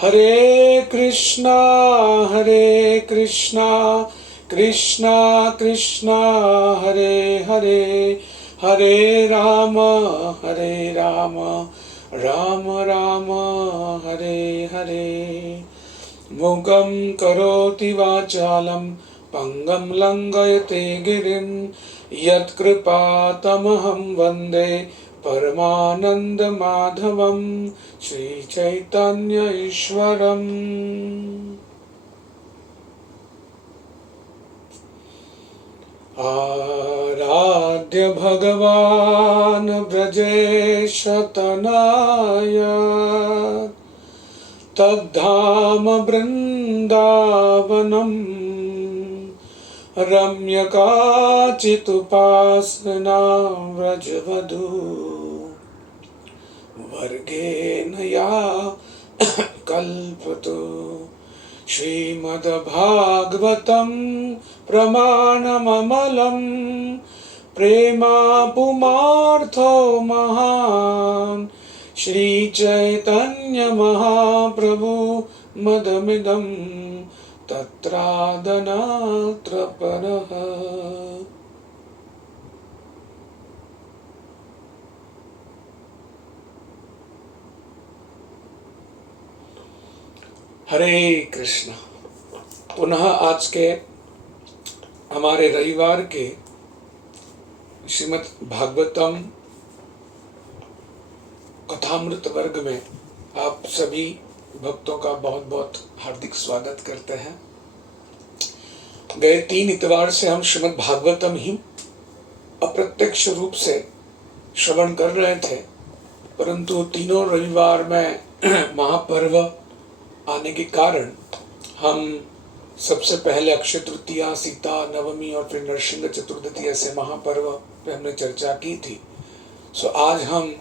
हरे कृष्णा कृष्णा कृष्णा हरे हरे, हरे राम राम राम हरे हरे। मूकं करोति वाचालं पंगं लंघयते गिरिं, यत्कृपातमहं वन्दे परमानंद माधवम श्री चैतन्य ईश्वरम। आराध्य भगवान ब्रजेश तनय, तद्धाम वृंदावनम रम्यकाचितुपासना व्रजवधू वर्गेण या कल्पतो। श्रीमद्भागवतं प्रमाणममलं प्रेमापुमार्थो महान्, श्रीचैतन्य महाप्रभु मदमिदं तत्रादनात्र परः। हरे कृष्ण। पुनः आज के हमारे रविवार के श्रीमद् भागवतम कथामृत वर्ग में आप सभी भक्तों का बहुत बहुत हार्दिक स्वागत करते हैं। गए 3 इतवार से हम श्रीमद् भागवतम ही अप्रत्यक्ष रूप से श्रवण कर रहे थे, परंतु तीनों रविवार में महापर्व आने के कारण हम सबसे पहले अक्षय तृतीया, सीता नवमी और फिर नरसिंह चतुर्दशी ऐसे महापर्व पे हमने चर्चा की थी। सो आज हम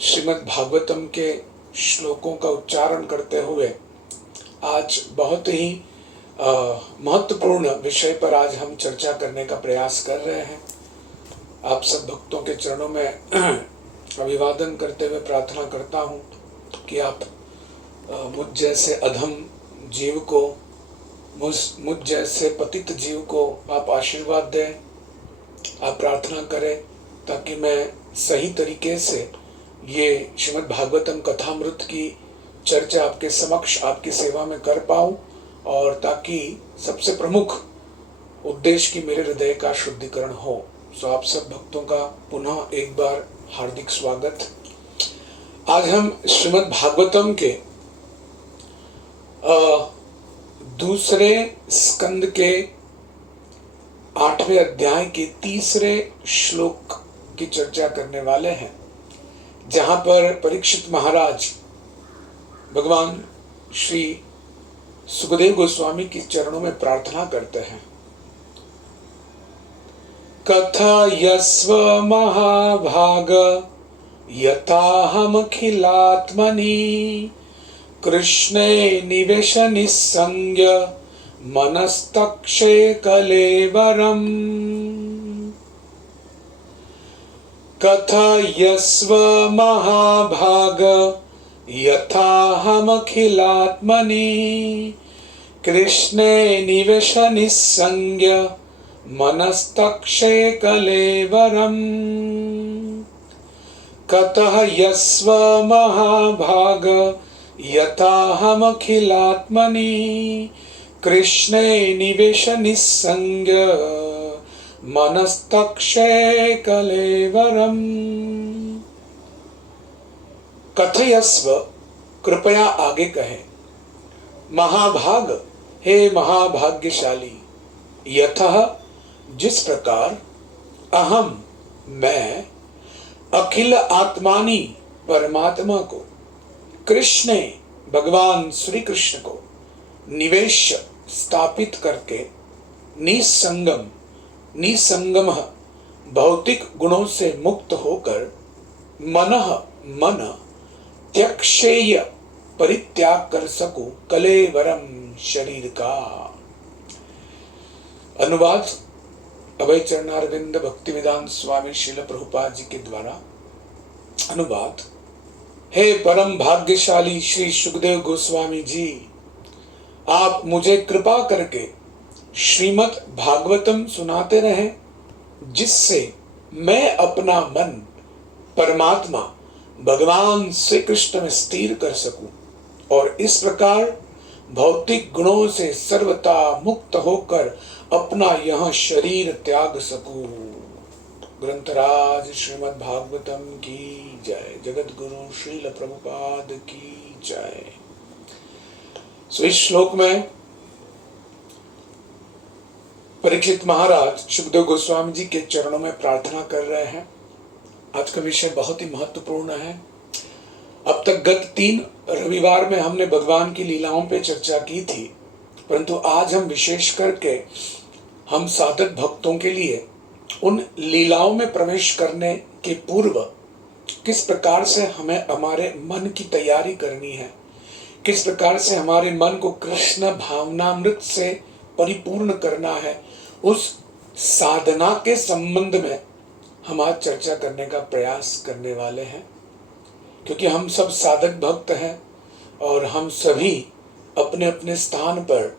श्रीमद् भागवतम के श्लोकों का उच्चारण करते हुए आज बहुत ही महत्वपूर्ण विषय पर आज हम चर्चा करने का प्रयास कर रहे हैं। आप सब भक्तों के चरणों में अभिवादन करते हुए प्रार्थना करता हूँ कि आप मुझ जैसे अधम जीव को, मुझ जैसे पतित जीव को आप आशीर्वाद दें, आप प्रार्थना करें ताकि मैं सही तरीके से ये श्रीमद् भागवतम कथामृत की चर्चा आपके समक्ष आपकी सेवा में कर पाऊँ, और ताकि सबसे प्रमुख उद्देश्य की मेरे हृदय का शुद्धिकरण हो। सो आप सब भक्तों का पुनः एक बार हार्दिक स्वागत। आज हम श्रीमद् भागवतम के दूसरे स्कंद के 8वें अध्याय के 3रे श्लोक की चर्चा करने वाले हैं, जहां पर परीक्षित महाराज भगवान श्री सुखदेव गोस्वामी के चरणों में प्रार्थना करते हैं। कथयस्व महाभाग यथाहमखिलात्मनि, कृष्णे निवेश निस्संज्ञ मनस्तक्षे कलेवरम्। कथयस्व महाभाग यथाहमखिलात्मनि, कृष्णे निवेश निस्संज्ञ मनस्तक्षे कलेवरम्। कथयस्व महाभाग यथाहमखिलात्मनि, कृष्णे निवेश निस्संज्ञ मनस्तक्षे कलेवरम्। कथयस्व, कृपया आगे कहे। महाभाग, हे महाभाग्यशाली। यतः, जिस प्रकार, अहम, मैं, अखिल आत्मानी, परमात्मा को, कृष्ण, भगवान श्री कृष्ण को, निवेश, स्थापित करके, निसंगम, भौतिक गुणों से मुक्त होकर, मन, त्यक्षेय, परित्याग कर सकूं, कलेवरम, शरीर का। अनुवाद अभय चरणारविंद भक्तिवेदांत स्वामी श्रील प्रभुपाद जी के द्वारा। अनुवाद हे परम भाग्यशाली श्री सुखदेव गोस्वामी जी, आप मुझे कृपा करके श्रीमद् भागवतम सुनाते रहें, जिससे मैं अपना मन परमात्मा भगवान श्री कृष्ण में स्थिर कर सकूं और इस प्रकार भौतिक गुणों से सर्वथा मुक्त होकर अपना यह शरीर त्याग सकूं। ग्रंथराज श्रीमद् भागवतम की जय। जगत गुरु श्रील प्रभुपाद की जय। सो इस श्लोक में परीक्षित महाराज सुखदेव गोस्वामी जी के चरणों में प्रार्थना कर रहे हैं। आज का विषय बहुत ही महत्वपूर्ण है। अब तक गत 3 रविवार में हमने भगवान की लीलाओं पे चर्चा की थी, परंतु आज हम विशेष करके हम साधक भक्तों के लिए उन लीलाओं में प्रवेश करने के पूर्व किस प्रकार से हमें हमारे मन की तैयारी करनी है, किस प्रकार से हमारे मन को कृष्ण भावनामृत से परिपूर्ण करना है, उस साधना के संबंध में हम आज चर्चा करने का प्रयास करने वाले हैं। क्योंकि हम सब साधक भक्त हैं और हम सभी अपने अपने स्थान पर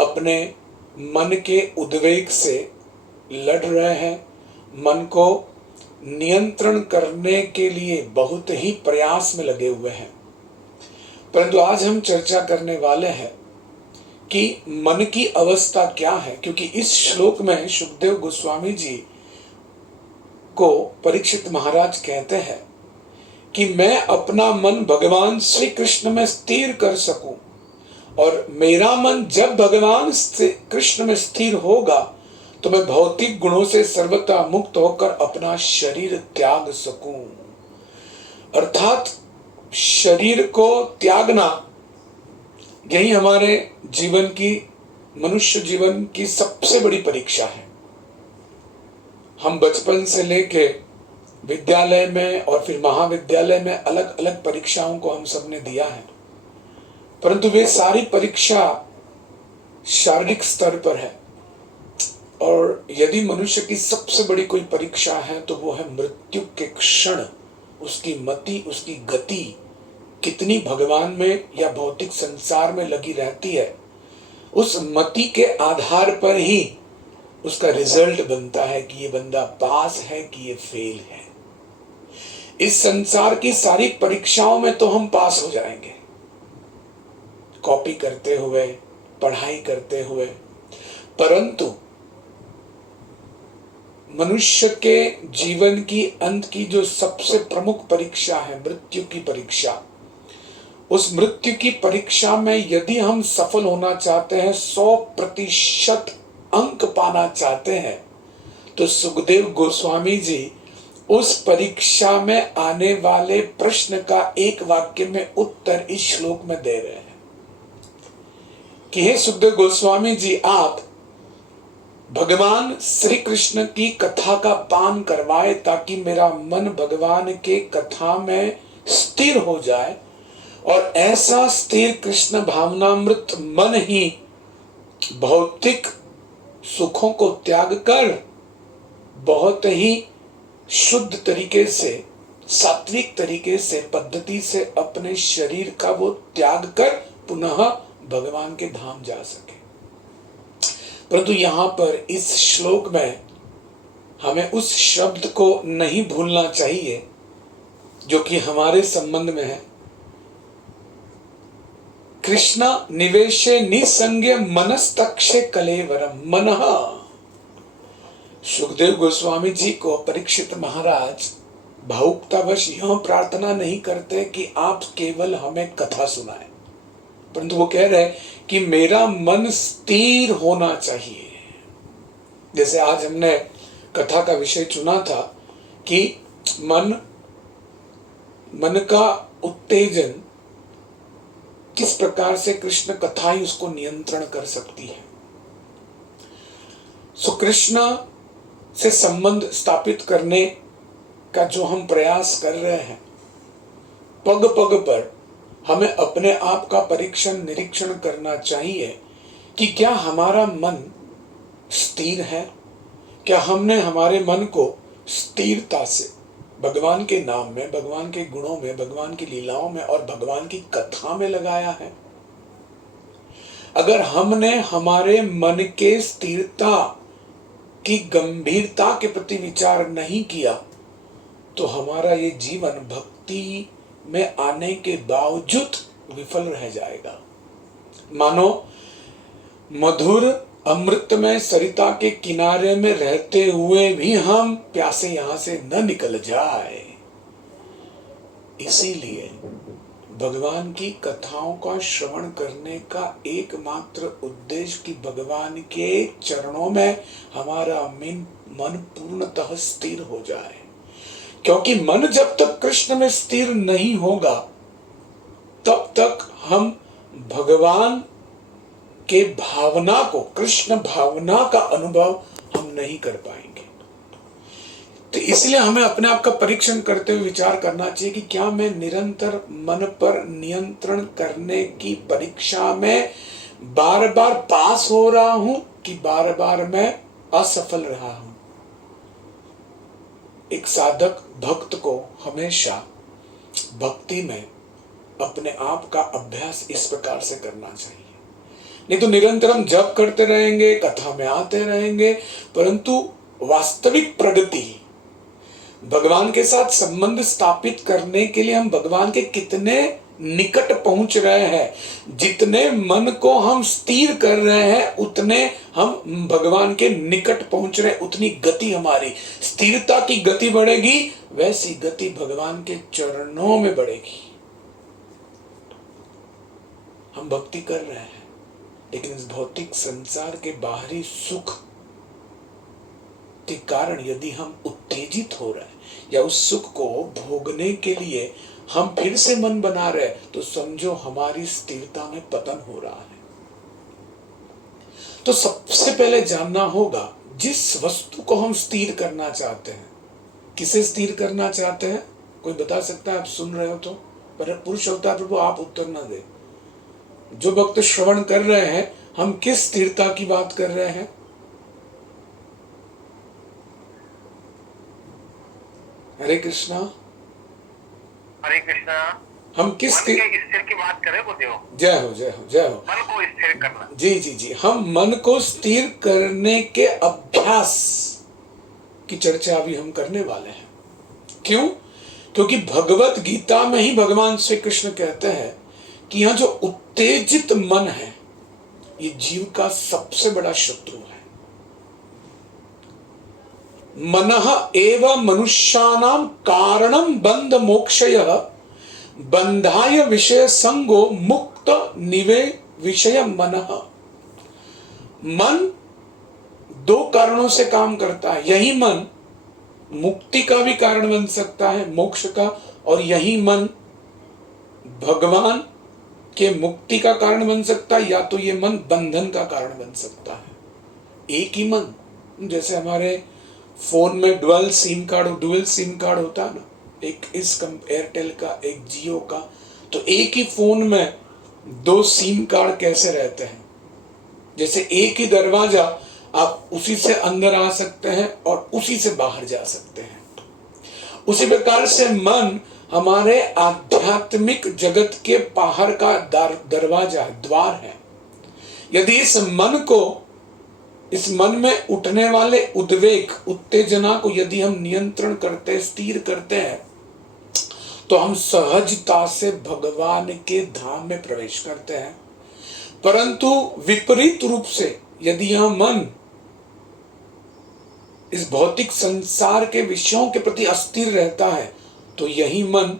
अपने मन के उद्वेग से लड़ रहे हैं। मन को नियंत्रण करने के लिए बहुत ही प्रयास में लगे हुए हैं। परंतु आज हम चर्चा करने वाले हैं कि मन की अवस्था क्या है, क्योंकि इस श्लोक में सुखदेव गोस्वामी जी को परीक्षित महाराज कहते हैं कि मैं अपना मन भगवान श्री कृष्ण में स्थिर कर सकूं, और मेरा मन जब भगवान कृष्ण में स्थिर होगा तो मैं भौतिक गुणों से सर्वथा मुक्त होकर अपना शरीर त्याग सकूं। अर्थात शरीर को त्यागना, यही हमारे जीवन की, मनुष्य जीवन की सबसे बड़ी परीक्षा है। हम बचपन से लेके विद्यालय में और फिर महाविद्यालय में अलग अलग परीक्षाओं को हम सबने दिया है, परंतु वे सारी परीक्षा शारीरिक स्तर पर है। और यदि मनुष्य की सबसे बड़ी कोई परीक्षा है तो वो है मृत्यु के क्षण उसकी मति, उसकी गति कितनी भगवान में या भौतिक संसार में लगी रहती है। उस मति के आधार पर ही उसका रिजल्ट बनता है कि ये बंदा पास है कि ये फेल है। इस संसार की सारी परीक्षाओं में तो हम पास हो जाएंगे, कॉपी करते हुए, पढ़ाई करते हुए, परंतु मनुष्य के जीवन की अंत की जो सबसे प्रमुख परीक्षा है, मृत्यु की परीक्षा, उस मृत्यु की परीक्षा में यदि हम सफल होना चाहते हैं, 100% अंक पाना चाहते हैं, तो सुखदेव गोस्वामी जी उस परीक्षा में आने वाले प्रश्न का एक वाक्य में उत्तर इस श्लोक में दे रहे हैं कि हे सुखदेव गोस्वामी जी, आप भगवान श्री कृष्ण की कथा का पान करवाए ताकि मेरा मन भगवान के कथा में स्थिर हो जाए, और ऐसा स्थिर कृष्ण भावनामृत मन ही भौतिक सुखों को त्याग कर बहुत ही शुद्ध तरीके से, सात्विक तरीके से, पद्धति से अपने शरीर का वो त्याग कर पुनः भगवान के धाम जा सके। परंतु यहां पर इस श्लोक में हमें उस शब्द को नहीं भूलना चाहिए जो कि हमारे संबंध में है। कृष्ण निवेशे निसंज्ञ मनस्तक्षे कलेवरम मनः। सुखदेव गोस्वामी जी को परीक्षित महाराज भावुकतावश यह प्रार्थना नहीं करते कि आप केवल हमें कथा सुनाएं, परंतु वो कह रहे कि मेरा मन स्थिर होना चाहिए। जैसे आज हमने कथा का विषय चुना था कि मन का उत्तेजन किस प्रकार से कृष्ण कथा ही उसको नियंत्रण कर सकती है। सो कृष्ण से संबंध स्थापित करने का जो हम प्रयास कर रहे हैं, पग पग पर हमें अपने आप का परीक्षण निरीक्षण करना चाहिए कि क्या हमारा मन स्थिर है, क्या हमने हमारे मन को स्थिरता से भगवान के नाम में, भगवान के गुणों में, भगवान की लीलाओं में और भगवान की कथा में लगाया है। अगर हमने हमारे मन के स्थिरता की गंभीरता के प्रति विचार नहीं किया तो हमारा ये जीवन भक्ति में आने के बावजूद विफल रह जाएगा। मानो मधुर अमृत में सरिता के किनारे में रहते हुए भी हम प्यासे यहां से न निकल जाए। इसीलिए भगवान की कथाओं का श्रवण करने का एकमात्र उद्देश्य कि भगवान के चरणों में हमारा मन पूर्णतः स्थिर हो जाए, क्योंकि मन जब तक कृष्ण में स्थिर नहीं होगा तब तक हम भगवान के भावना को, कृष्ण भावना का अनुभव हम नहीं कर पाएंगे। तो इसलिए हमें अपने आप का परीक्षण करते हुए विचार करना चाहिए कि क्या मैं निरंतर मन पर नियंत्रण करने की परीक्षा में बार बार पास हो रहा हूं कि बार बार मैं असफल रहा हूं। एक साधक भक्त को हमेशा भक्ति में अपने आप का अभ्यास इस प्रकार से करना चाहिए। नहीं तो निरंतर हम जप करते रहेंगे, कथा में आते रहेंगे, परंतु वास्तविक प्रगति, भगवान के साथ संबंध स्थापित करने के लिए हम भगवान के कितने निकट पहुंच रहे हैं, जितने मन को हम स्थिर कर रहे हैं उतने हम भगवान के निकट पहुंच रहे हैं, उतनी गति, हमारी स्थिरता की गति बढ़ेगी, वैसी गति भगवान के चरणों में बढ़ेगी। हम भक्ति कर रहे हैं लेकिन इस भौतिक संसार के बाहरी सुख के कारण यदि हम उत्तेजित हो रहे हैं या उस सुख को भोगने के लिए हम फिर से मन बना रहे तो समझो हमारी स्थिरता में पतन हो रहा है। तो सबसे पहले जानना होगा जिस वस्तु को हम स्थिर करना चाहते हैं, किसे स्थिर करना चाहते हैं? कोई बता सकता है? आप सुन रहे हो तो पर पुरुष अवतार प्रभु आप उत्तर ना दे। जो भक्त श्रवण कर रहे हैं, हम किस स्थिरता की बात कर रहे हैं? हरे कृष्णा। हरे कृष्णा। हम किस मन के स्थिर की बात करें वो देव। जय हो जय हो जय हो। मन को स्थिर करना। जी जी जी, हम मन को स्थिर करने के अभ्यास की चर्चा अभी हम करने वाले हैं। क्यों? क्योंकि भगवत गीता में ही भगवान श्री कृष्ण कहते हैं कि यहाँ जो उत्तेजित मन है ये जीव का सबसे बड़ा शत्रु है। मनः एव मनुष्याणां कारणं बंध मोक्षयः बंधाय विषय संगो मुक्त निवे विषय मनः। मन दो कारणों से काम करता है। यही मन मुक्ति का भी कारण बन सकता है, मोक्ष का, और यही मन भगवान के मुक्ति का कारण बन सकता है, या तो ये मन बंधन का कारण बन सकता है। एक ही मन, जैसे हमारे फोन में डुअल सिम कार्ड होता है ना, एक इस एयरटेल का, एक जियो का, तो एक ही फोन में दो सिम कार्ड कैसे रहते हैं? जैसे एक ही दरवाजा, आप उसी से अंदर आ सकते हैं और उसी से बाहर जा सकते हैं। उसी प्रकार से मन हमारे आध्यात्मिक जगत के बाहर का दरवाजा है, द्वार है। यदि इस मन में उठने वाले उद्वेग, उत्तेजना को यदि हम नियंत्रण करते, स्थिर करते हैं, तो हम सहजता से भगवान के धाम में प्रवेश करते हैं। परंतु विपरीत रूप से यदि यह मन इस भौतिक संसार के विषयों के प्रति अस्थिर रहता है, तो यही मन,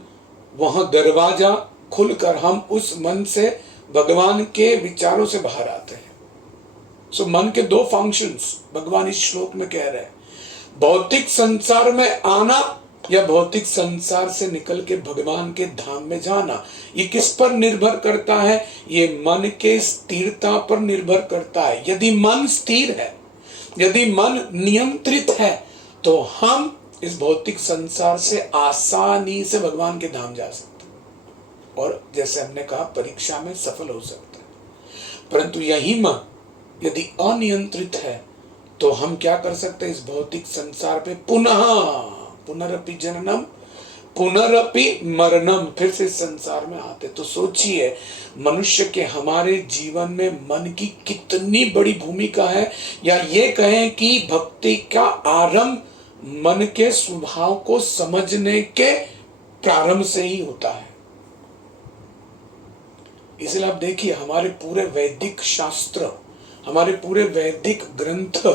वहां दरवाजा खुलकर हम उस मन से भगवान के विचारों से बाहर आते हैं। सो मन के दो फंक्शंस भगवान इस श्लोक में कह रहे हैं। भौतिक संसार में आना या भौतिक संसार से निकल के भगवान के धाम में जाना, ये किस पर निर्भर करता है? ये मन के स्थिरता पर निर्भर करता है। यदि मन स्थिर है, यदि मन नियंत्रित है, तो हम इस भौतिक संसार से आसानी से भगवान के धाम जा सकते हैं और जैसे हमने कहा परीक्षा में सफल हो सकते हैं। परंतु यही मन यदि अनियंत्रित है तो हम क्या कर सकते हैं? इस भौतिक संसार पे पुनः पुनरपि जननम पुनरपि मरणम, फिर से संसार में आते। तो सोचिए मनुष्य के हमारे जीवन में मन की कितनी बड़ी भूमिका है, या ये कहें कि भक्ति का आरंभ मन के स्वभाव को समझने के प्रारंभ से ही होता है। इसलिए आप देखिए हमारे पूरे वैदिक शास्त्र, हमारे पूरे वैदिक ग्रंथ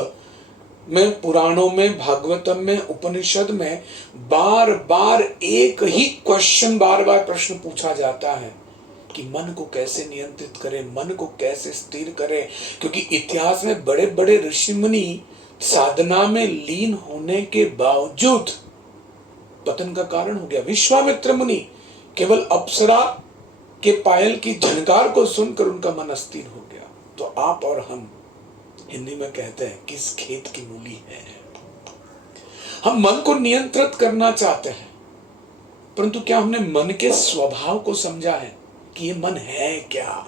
में, पुराणों में, भागवतम में, उपनिषद में बार बार एक ही क्वेश्चन, बार बार प्रश्न पूछा जाता है कि मन को कैसे नियंत्रित करें, मन को कैसे स्थिर करें। क्योंकि इतिहास में बड़े बड़े ऋषि मुनि साधना में लीन होने के बावजूद पतन का कारण हो गया। विश्वामित्र मुनि केवल अप्सरा के पायल की झनकार को सुनकर उनका मन अस्थिर हो गया। तो आप और हम हिंदी में कहते हैं किस खेत की मूली है। हम मन को नियंत्रित करना चाहते हैं, परंतु क्या हमने मन के स्वभाव को समझा है कि ये मन है क्या।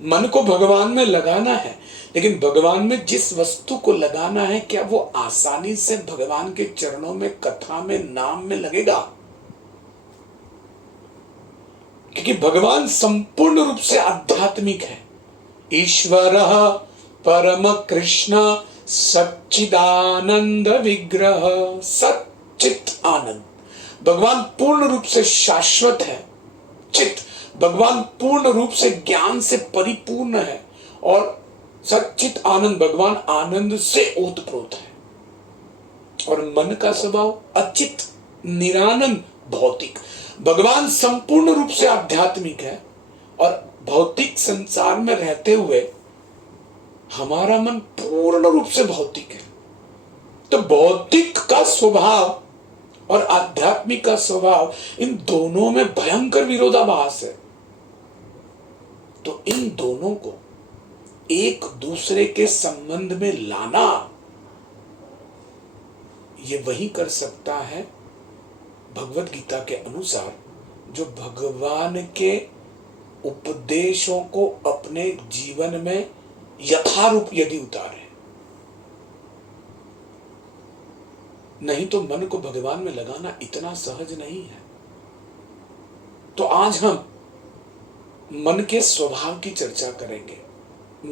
मन को भगवान में लगाना है, लेकिन भगवान में जिस वस्तु को लगाना है, क्या वो आसानी से भगवान के चरणों में, कथा में, नाम में लगेगा। क्योंकि भगवान संपूर्ण रूप से आध्यात्मिक है। ईश्वर परम कृष्ण सच्चिदानंद विग्रह, सच्चित आनंद। भगवान पूर्ण रूप से शाश्वत है। चित, भगवान पूर्ण रूप से ज्ञान से परिपूर्ण है, और सच्चित आनंद, भगवान आनंद से ओतप्रोत है। और मन का स्वभाव अचित, निरानंद, भौतिक। भगवान संपूर्ण रूप से आध्यात्मिक है, और भौतिक संसार में रहते हुए हमारा मन पूर्ण रूप से भौतिक है। तो भौतिक का स्वभाव और आध्यात्मिक का स्वभाव, इन दोनों में भयंकर विरोधाभास है। तो इन दोनों को एक दूसरे के संबंध में लाना, ये वही कर सकता है भगवत गीता के अनुसार जो भगवान के उपदेशों को अपने जीवन में यथारूप यदि उतारे। नहीं तो मन को भगवान में लगाना इतना सहज नहीं है। तो आज हम मन के स्वभाव की चर्चा करेंगे।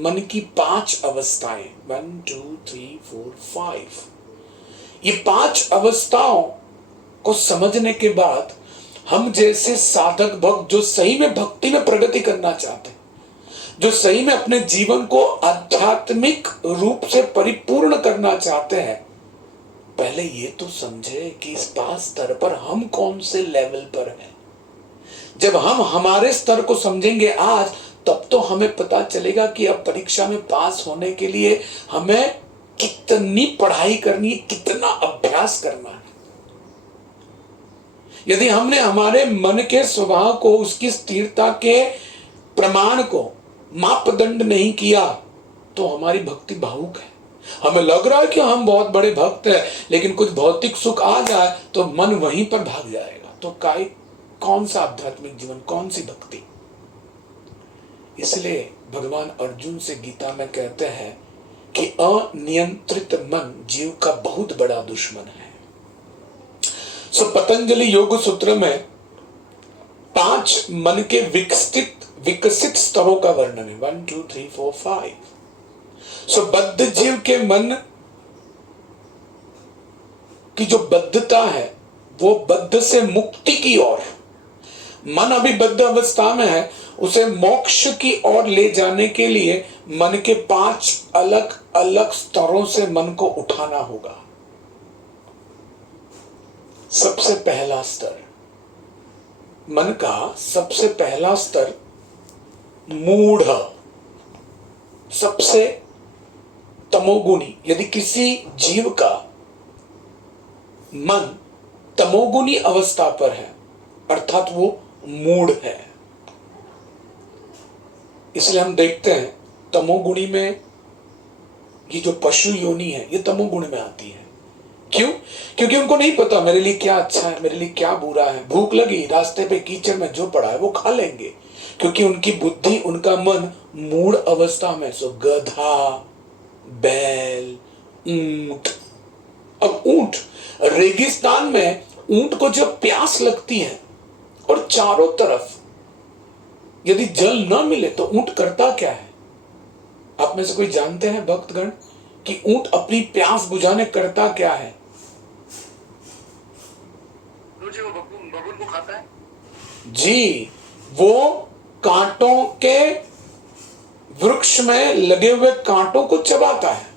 मन की 5 अवस्थाएं, 1 2 3 4 5, ये 5 अवस्थाओं को समझने के बाद हम जैसे साधक भक्त जो सही में भक्ति में प्रगति करना चाहते हैं, जो सही में अपने जीवन को आध्यात्मिक रूप से परिपूर्ण करना चाहते हैं, पहले ये तो समझे कि इस 5 स्तर पर हम कौन से लेवल पर हैं। जब हम हमारे स्तर को समझेंगे आज, तब तो हमें पता चलेगा कि अब परीक्षा में पास होने के लिए हमें कितनी पढ़ाई करनी है, कितना अभ्यास करना है। यदि हमने हमारे मन के स्वभाव को, उसकी स्थिरता के प्रमाण को मापदंड नहीं किया, तो हमारी भक्ति भावुक है। हमें लग रहा है कि हम बहुत बड़े भक्त हैं, लेकिन कुछ भौतिक सुख आ जाए तो मन वहीं पर भाग जाएगा। तो कौन सा आध्यात्मिक जीवन, कौन सी भक्ति। इसलिए भगवान अर्जुन से गीता में कहते हैं कि अनियंत्रित मन जीव का बहुत बड़ा दुश्मन है। पतंजलि योग सूत्र में 5 मन के विकसित स्तरों का वर्णन है। 1 2 3 4 5। बद्ध जीव के मन की जो बद्धता है, वो बद्ध से मुक्ति की ओर। मन अभी बद्ध अवस्था में है, उसे मोक्ष की ओर ले जाने के लिए मन के 5 अलग अलग स्तरों से मन को उठाना होगा। सबसे पहला स्तर, मन का सबसे पहला स्तर मूढ़, सबसे तमोगुणी। यदि किसी जीव का मन तमोगुणी अवस्था पर है, अर्थात वो मूढ़ है। इसलिए हम देखते हैं तमोगुणी में ये जो पशु योनि है, ये तमोगुण में आती है। क्यों? क्योंकि उनको नहीं पता मेरे लिए क्या अच्छा है, मेरे लिए क्या बुरा है। भूख लगी, रास्ते पे कीचड़ में जो पड़ा है वो खा लेंगे, क्योंकि उनकी बुद्धि, उनका मन मूढ़ अवस्था में। गधा, बैल, ऊंट अब ऊंट रेगिस्तान में, ऊंट को जब प्यास लगती है और चारों तरफ यदि जल न मिले तो ऊंट करता क्या है? आप में से कोई जानते हैं भक्तगण कि ऊंट अपनी प्यास बुझाने करता क्या है? वो बबून को खाता है। जी, वो कांटों के वृक्ष में लगे हुए कांटों को चबाता है।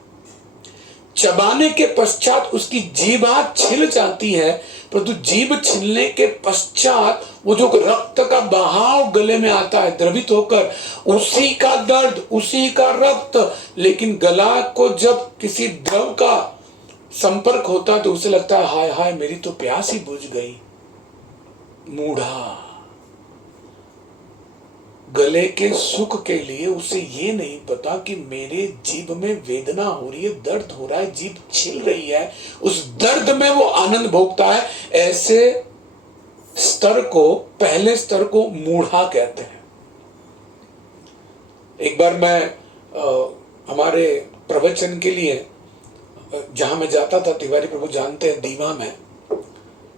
चबाने के पश्चात उसकी जीभा छिल जाती है, परंतु जीभ छिलने के पश्चात वो जो रक्त का बहाव गले में आता है द्रवित होकर, उसी का दर्द, उसी का रक्त, लेकिन गला को जब किसी द्रव का संपर्क होता है तो उसे लगता है हाय हाय मेरी तो प्यास ही बुझ गई। मूढ़ा, गले के सुख के लिए उसे ये नहीं पता कि मेरे जीभ में वेदना हो रही है, दर्द हो रहा है, जीभ छिल रही है, उस दर्द में वो आनंद भोगता है। ऐसे स्तर को, पहले स्तर को मूढ़ा कहते हैं। एक बार मैं हमारे प्रवचन के लिए जहां मैं जाता था, तिवारी प्रभु जानते हैं, दीवा में,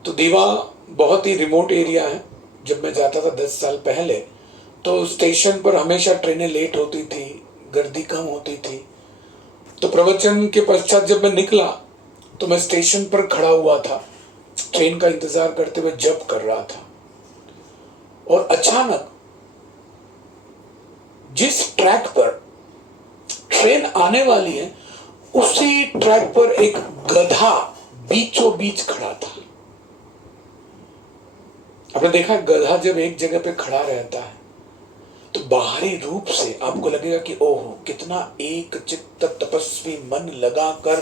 तो दीवा बहुत ही रिमोट एरिया है। जब मैं जाता था 10 साल पहले, तो स्टेशन पर हमेशा ट्रेनें लेट होती थी, गर्दी कम होती थी। तो प्रवचन के पश्चात जब मैं निकला तो मैं स्टेशन पर खड़ा हुआ था, ट्रेन का इंतजार करते हुए जप कर रहा था, और अचानक जिस ट्रैक पर ट्रेन आने वाली है उसी ट्रैक पर एक गधा बीचों बीच खड़ा था। आपने देखा, गधा जब एक जगह पे खड़ा रहता है तो बाहरी रूप से आपको लगेगा कि ओहो कितना एक चित्त तपस्वी मन लगाकर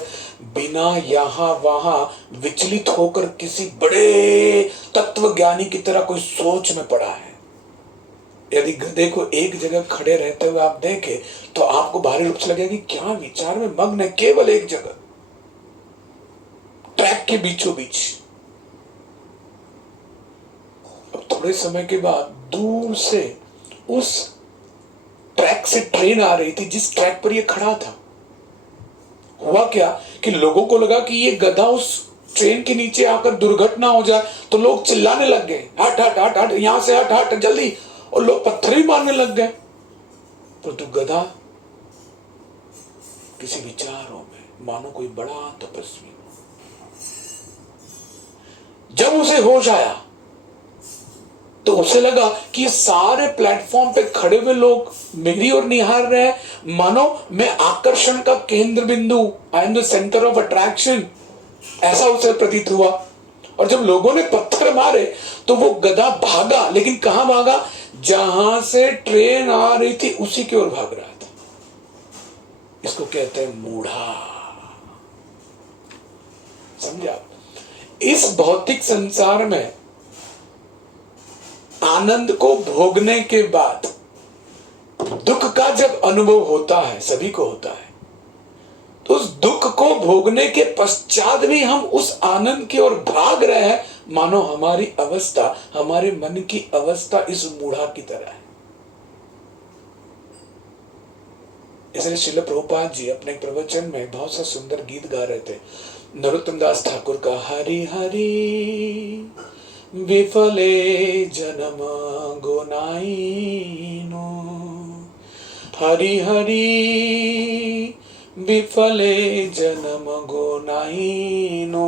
बिना यहां वहां विचलित होकर किसी बड़े तत्व ज्ञानी की तरह कोई सोच में पड़ा है। यदि गधे को एक जगह खड़े रहते हुए आप देखें तो आपको बाहरी रूप से लगेगा कि क्या विचार में मग्न है, केवल एक जगह, ट्रैक के बीचों बीच। अब थोड़े समय के बाद दूर से उस ट्रैक से ट्रेन आ रही थी जिस ट्रैक पर ये खड़ा था। हुआ क्या कि लोगों को लगा कि ये गधा उस ट्रेन के नीचे आकर दुर्घटना हो जाए, तो लोग चिल्लाने लग गए, हट हट हट हट, यहां से हट हट जल्दी, और लोग पत्थर भी मारने लग गए। परंतु गधा किसी विचारों में मानो कोई बड़ा तपस्वी। जब उसे होश आया तो उसे लगा कि ये सारे प्लेटफॉर्म पे खड़े हुए लोग मेरी ओर निहार रहे हैं, मानो मैं आकर्षण का केंद्र बिंदु, I am the centre of attraction, ऐसा उसे प्रतीत हुआ। और जब लोगों ने पत्थर मारे तो वो गधा भागा, लेकिन कहां भागा? जहां से ट्रेन आ रही थी उसी की ओर भाग रहा था। इसको कहते हैं मूढ़ा। समझा? इस भौतिक संसार में आनंद को भोगने के बाद दुख का जब अनुभव होता है, सभी को होता है, तो उस दुख को भोगने के पश्चात भी हम उस आनंद की ओर भाग रहे हैं, मानो हमारी अवस्था, हमारे मन की अवस्था इस मूढ़ा की तरह है। इसलिए श्रील प्रभुपाद जी अपने प्रवचन में बहुत सा सुंदर गीत गा रहे थे। नरोत्तम दास ठाकुर का हरि हरि विफले जन्म गोनाइनो, हरि हरि विफले जन्म गोनाइनो,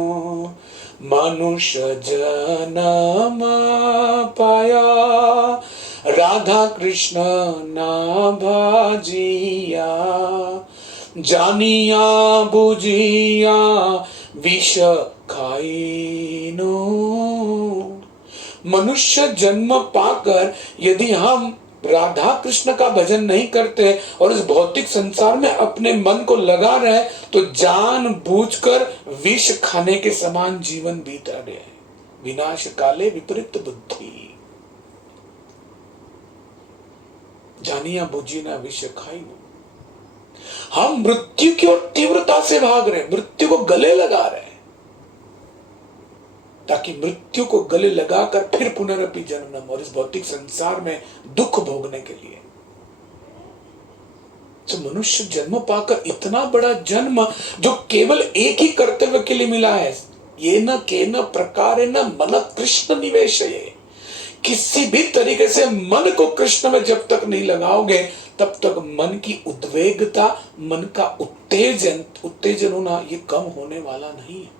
मनुष्य जन्म पाया राधा कृष्ण ना भाजिया, जानिया बुझिया विष खाइनो। मनुष्य जन्म पाकर यदि हम राधा कृष्ण का भजन नहीं करते और इस भौतिक संसार में अपने मन को लगा रहे, तो जान बूझकर विष खाने के समान जीवन बीता गया है। विनाश काले विपरीत बुद्धि, जानिया बुझी ना विष खाई। हम मृत्यु की ओर तीव्रता से भाग रहे, मृत्यु को गले लगा रहे, ताकि मृत्यु को गले लगाकर फिर पुनरपि जन्म और इस भौतिक संसार में दुख भोगने के लिए। तो मनुष्य जन्म पाकर इतना बड़ा जन्म जो केवल एक ही कर्तव्य के लिए मिला है, ये न के न प्रकार न मन कृष्ण निवेश, किसी भी तरीके से मन को कृष्ण में जब तक नहीं लगाओगे तब तक मन की उद्वेगता, मन का उत्तेजन होना ये कम होने वाला नहीं है।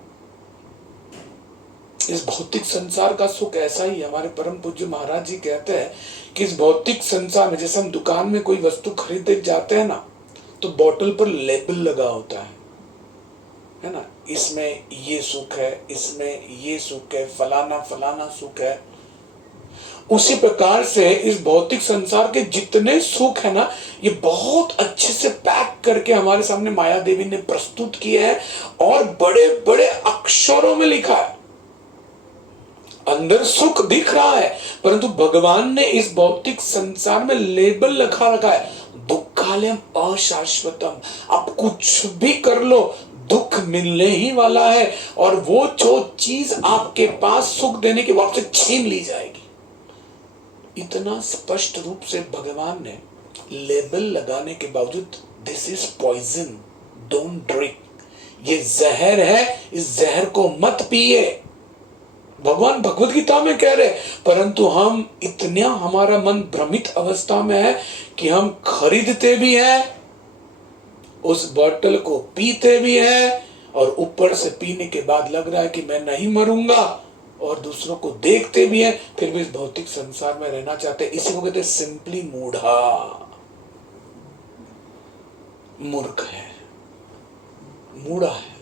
इस भौतिक संसार का सुख ऐसा ही, हमारे परम पूज्य महाराज जी कहते हैं कि इस भौतिक संसार में जैसे हम दुकान में कोई वस्तु खरीदने जाते हैं ना, तो बोतल पर लेबल लगा होता है ना, इसमें ये सुख है, इसमें ये सुख है, फलाना फलाना सुख है। उसी प्रकार से इस भौतिक संसार के जितने सुख है ना, ये बहुत अच्छे से पैक करके हमारे सामने माया देवी ने प्रस्तुत किए हैं और बड़े बड़े अक्षरों में लिखा है। अंदर सुख दिख रहा है, परंतु भगवान ने इस भौतिक संसार में लेबल रखा है, दुखालयम अशाश्वतम। आप कुछ भी कर लो, दुख मिलने ही वाला है, और वो जो चीज आपके पास सुख देने की वो आपसे छीन ली जाएगी। इतना स्पष्ट रूप से भगवान ने लेबल लगाने के बावजूद, this is poison, don't drink, ये जहर है, इस जहर को मत पिए, भगवान भगवत गीता में कह रहे। परंतु हम इतना, हमारा मन भ्रमित अवस्था में है कि हम खरीदते भी हैं, उस बोतल को पीते भी हैं, और ऊपर से पीने के बाद लग रहा है कि मैं नहीं मरूंगा, और दूसरों को देखते भी हैं, फिर भी इस भौतिक संसार में रहना चाहते हैं। इसी को कहते हैं सिंपली मूढ़ा, मूर्ख है, मूढ़ा है।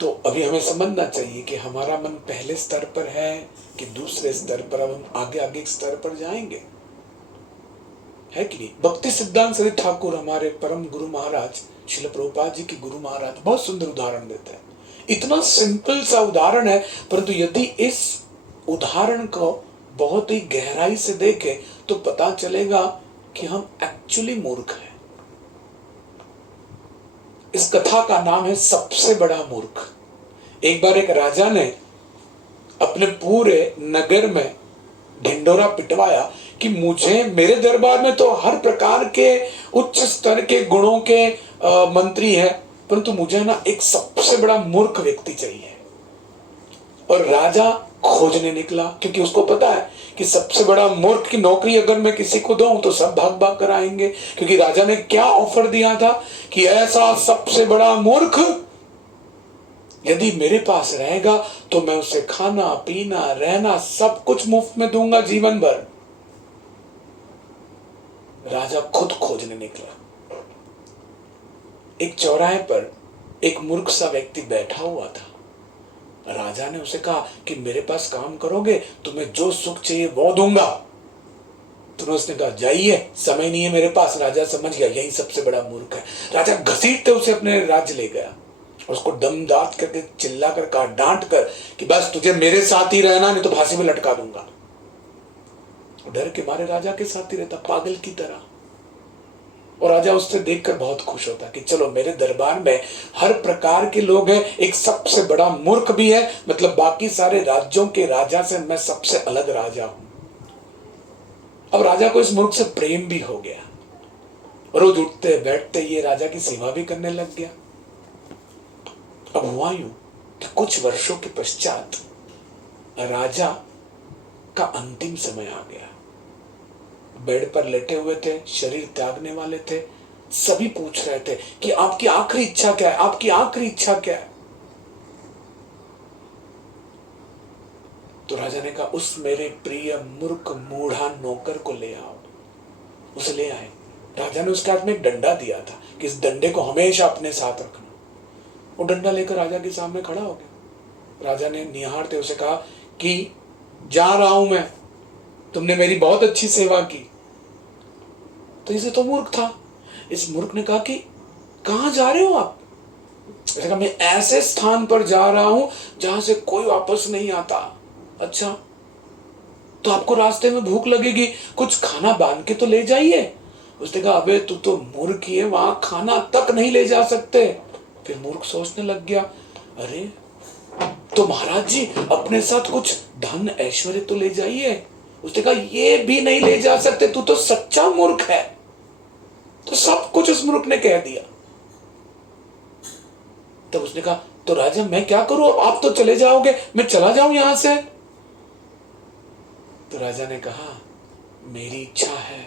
तो अभी हमें समझना चाहिए कि हमारा मन पहले स्तर पर है कि दूसरे स्तर पर। अब हम आगे आगे स्तर पर जाएंगे, है कि नहीं। भक्ति सिद्धांत सरित ठाकुर, हमारे परम गुरु महाराज श्रील प्रभुपाद जी के गुरु महाराज, बहुत सुंदर उदाहरण देते हैं। इतना सिंपल सा उदाहरण है, परंतु यदि इस उदाहरण को बहुत ही गहराई से देखें तो पता चलेगा कि हम एक्चुअली मूर्ख हैं। इस कथा का नाम है सबसे बड़ा मूर्ख। एक बार एक राजा ने अपने पूरे नगर में ढिंडोरा पिटवाया कि मुझे, मेरे दरबार में तो हर प्रकार के उच्च स्तर के गुणों के मंत्री है, परंतु मुझे ना एक सबसे बड़ा मूर्ख व्यक्ति चाहिए। और राजा खोजने निकला, क्योंकि उसको पता है कि सबसे बड़ा मूर्ख की नौकरी अगर मैं किसी को दूं तो सब भाग भाग कर आएंगे। क्योंकि राजा ने क्या ऑफर दिया था कि ऐसा सबसे बड़ा मूर्ख यदि मेरे पास रहेगा तो मैं उसे खाना पीना रहना सब कुछ मुफ्त में दूंगा जीवन भर। राजा खुद खोजने निकला। एक चौराहे पर एक मूर्ख सा व्यक्ति बैठा हुआ था। राजा ने उसे कहा कि मेरे पास काम करोगे तुम्हें जो सुख चाहिए वो दूंगा। तो उसने कहा जाइए, समय नहीं है मेरे पास। राजा समझ गया यही सबसे बड़ा मूर्ख है। राजा घसीटते उसे अपने राज्य ले गया और उसको दम दांत करके चिल्ला कर कहा, डांट कर कि बस तुझे मेरे साथ ही रहना, नहीं तो फांसी में लटका दूंगा। डर के मारे राजा के साथ ही रहता पागल की तरह। और राजा उससे देखकर बहुत खुश होता कि चलो मेरे दरबार में हर प्रकार के लोग हैं, एक सबसे बड़ा मूर्ख भी है, मतलब बाकी सारे राज्यों के राजा से मैं सबसे अलग राजा हूं। अब राजा को इस मूर्ख से प्रेम भी हो गया, रोज उठते बैठते ये राजा की सेवा भी करने लग गया। अब हुआ यूं कि कुछ वर्षों के पश्चात राजा का अंतिम समय आ गया। बेड पर लेटे हुए थे, शरीर त्यागने वाले थे। सभी पूछ रहे थे कि आपकी आखिरी इच्छा क्या है, आपकी आखिरी इच्छा क्या है। तो राजा ने कहा उस मेरे प्रिय मूर्ख मूढ़ा नौकर को ले आओ। उसे ले आए। राजा ने उसके हाथ में एक डंडा दिया था कि इस डंडे को हमेशा अपने साथ रखना। वो डंडा लेकर राजा के सामने खड़ा हो गया। राजा ने निहारते उसे कहा कि जा रहा हूं मैं, तुमने मेरी बहुत अच्छी सेवा की। तो इसे तो मूर्ख था। इस मूर्ख ने कहा कि कहां जा रहे हो आप? उसने कहा मैं ऐसे स्थान पर जा रहा हूं जहां से कोई वापस नहीं आता। अच्छा, तो आपको रास्ते में भूख लगेगी, कुछ खाना बांध के तो ले जाइए। उसने कहा अबे तू तो मूर्ख ही है, वहां खाना तक नहीं ले जा सकते। फिर मूर्ख सोचने लग गया, अरे तो महाराज जी अपने साथ कुछ धन ऐश्वर्य तो ले जाइए। उसने कहा ये भी नहीं ले जा सकते, तू तो सच्चा मूर्ख है। तो सब कुछ उस मूर्ख ने कह दिया। तब उसने कहा, तो राजा मैं क्या करूं, अब आप तो चले जाओगे, मैं चला जाऊं यहां से? तो राजा ने कहा, मेरी इच्छा है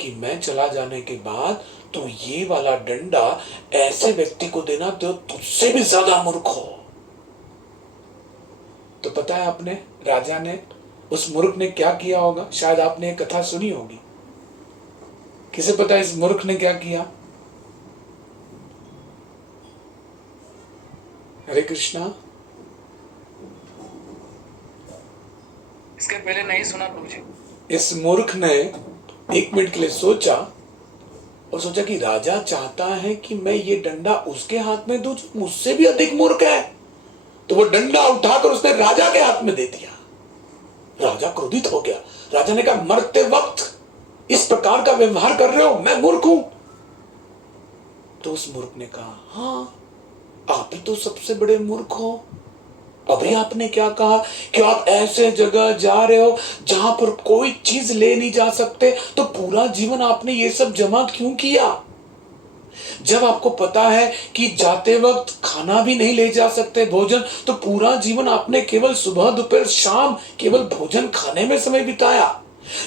कि मैं चला जाने के बाद तो ये वाला डंडा ऐसे व्यक्ति को देना जो तुझसे भी ज्यादा मूर्ख हो। तो पता है आपने, राजा ने, उस मूर्ख ने क्या किया होगा? शायद आपने एक कथा सुनी होगी। किसे पता है इस मूर्ख ने क्या किया? हरे कृष्णा। इसके पहले नहीं सुना प्रभु जी। इस मूर्ख ने 1 मिनट के लिए सोचा और सोचा कि राजा चाहता है कि मैं ये डंडा उसके हाथ में दूं जो मुझसे भी अधिक मूर्ख है। तो वो डंडा उठाकर उसने राजा के हाथ में दे दिया। राजा क्रोधित हो गया। राजा ने कहा, मरते वक्त इस प्रकार का व्यवहार कर रहे हो, मैं मूर्ख हूं? तो उस मूर्ख ने कहा, हाँ आप ही तो सबसे बड़े मूर्ख हो। अभी आपने क्या कहा कि आप ऐसे जगह जा रहे हो जहां पर कोई चीज ले नहीं जा सकते, तो पूरा जीवन आपने ये सब जमा क्यों किया? जब आपको पता है कि जाते वक्त खाना भी नहीं ले जा सकते भोजन, तो पूरा जीवन आपने केवल सुबह दोपहर शाम केवल भोजन खाने में समय बिताया।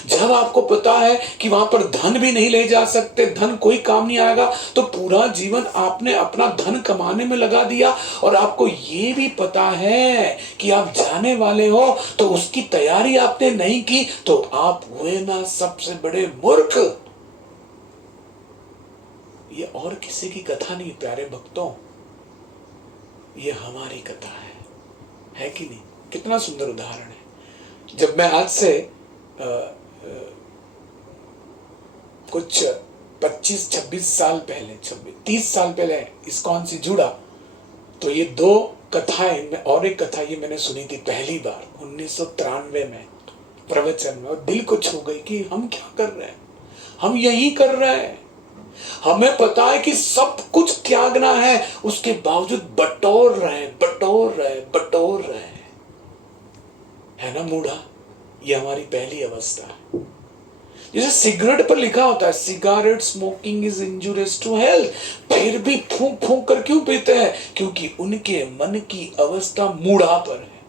जब आपको पता है कि वहां पर धन भी नहीं ले जा सकते, धन कोई काम नहीं आएगा, तो पूरा जीवन आपने अपना धन कमाने में लगा दिया। और आपको ये भी पता है कि आप जाने वाले हो, तो उसकी तैयारी आपने नहीं की, तो आप हुए ना सबसे बड़े मूर्ख। ये और किसी की कथा नहीं प्यारे भक्तों, ये हमारी कथा है कि नहीं? कितना सुंदर उदाहरण है। जब मैं आज से कुछ 25-26 साल पहले, 30 साल पहले इस्कॉन से जुड़ा, तो ये 2 कथाएं और एक कथा ये मैंने सुनी थी पहली बार 1993 में प्रवचन में, और दिल को छू गई कि हम क्या कर रहे हैं, हम यही कर रहे हैं। हमें पता है कि सब कुछ त्यागना है, उसके बावजूद बटोर रहे है ना मूढ़ा? ये हमारी पहली अवस्था है। जैसे सिगरेट पर लिखा होता है, cigarette smoking is injurious to health, फिर भी फूंक फूंक कर क्यों पीते हैं? क्योंकि उनके मन की अवस्था मूढ़ा पर है।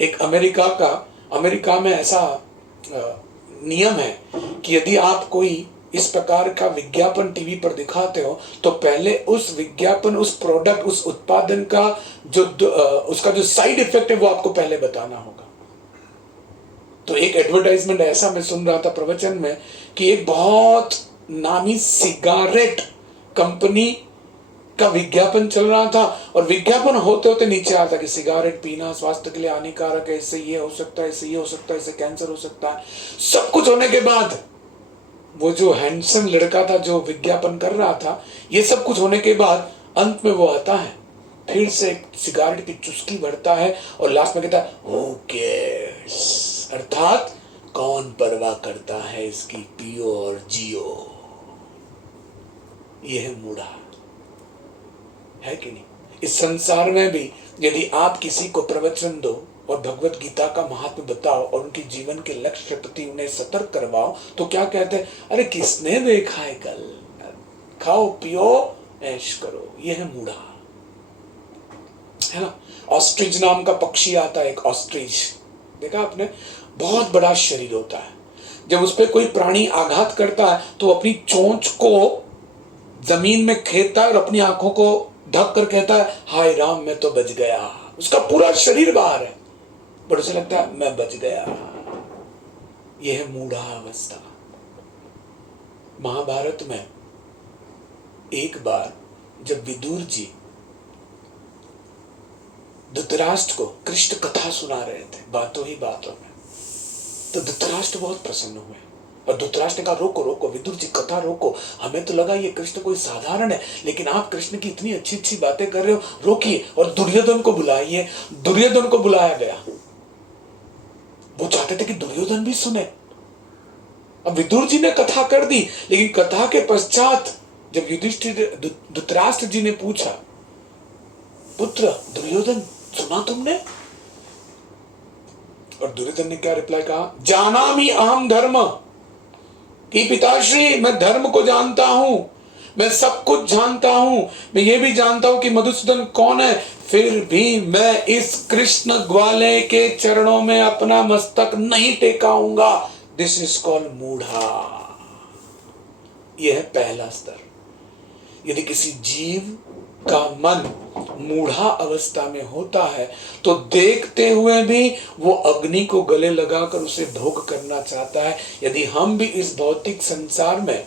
एक अमेरिका में ऐसा नियम है कि यदि आप कोई इस प्रकार का विज्ञापन टीवी पर दिखाते हो, तो पहले उस विज्ञापन, उस प्रोडक्ट, उस उत्पादन का उसका जो साइड इफेक्ट है वो आपको पहले बताना होगा। तो एक एडवर्टाइजमेंट ऐसा मैं सुन रहा था प्रवचन में कि एक बहुत नामी सिगारेट कंपनी का विज्ञापन चल रहा था, और विज्ञापन होते होते नीचे आता था कि सिगारेट पीना स्वास्थ्य के लिए हानिकारक है, इससे ये हो सकता है, इससे ये हो सकता है, इससे कैंसर हो सकता है। सब कुछ होने के बाद वो जो हैंडसम लड़का था जो विज्ञापन कर रहा था, ये सब कुछ होने के बाद अंत में वो आता है, फिर से सिगारेट की चुस्की भरता है और लास्ट में कहता है, हू केयर्स, अर्थात कौन परवाह करता है इसकी, पियो और जियो। यह है मूढ़ा, है कि नहीं? इस संसार में भी यदि आप किसी को प्रवचन दो और भगवत गीता का महात्म्य बताओ और उनके जीवन के लक्ष्य के प्रति उन्हें सतर्क करवाओ, तो क्या कहते हैं? अरे किसने देखा है कल, खाओ पियो ऐश करो। यह है मूढ़ा, है ना? ऑस्ट्रिच नाम का पक्षी आता है, एक ऑस्ट्रिच, देखा आपने? बहुत बड़ा शरीर होता है। जब उस पर कोई प्राणी आघात करता है तो अपनी चोंच को जमीन में खेदता है और अपनी आंखों को ढक कर कहता है, हाय राम मैं तो बच गया। उसका पूरा शरीर बाहर है, पर उसे लगता है मैं बच गया। यह है मूढ़ा अवस्था। महाभारत में एक बार जब विदुर जी धृतराष्ट्र को कृष्ण कथा सुना रहे थे बातों ही बातों में, तो धृतराष्ट्र बहुत प्रसन्न हुए और धृतराष्ट्र ने कहा, रोको रोको विदुर जी, कथा रोको। हमें तो लगा ये कृष्ण कोई साधारण है, लेकिन आप कृष्ण की इतनी अच्छी अच्छी बातें कर रहे हो, रोकिए और दुर्योधन को बुलाइए। दुर्योधन को बुलाया गया। वो चाहते थे कि दुर्योधन भी सुने। अब विदुर जी ने कथा कर दी, लेकिन कथा के पश्चात जब धृतराष्ट्र जी ने पूछा, पुत्र दुर्योधन सुना तुमने? और दुर्योधन ने क्या रिप्लाई कहा? जानामि अहम धर्म कि पिताश्री मैं धर्म को जानता हूं, मैं सब कुछ जानता हूं, मैं ये भी जानता हूं कि मधुसूदन कौन है, फिर भी मैं इस कृष्ण ग्वाले के चरणों में अपना मस्तक नहीं टेकाऊंगा। दिस इज कॉल्ड मूढ़ा। यह है पहला स्तर। यदि किसी जीव का मन मूढ़ा अवस्था में होता है तो देखते हुए भी वो अग्नि को गले लगाकर उसे भोग करना चाहता है। यदि हम भी इस भौतिक संसार में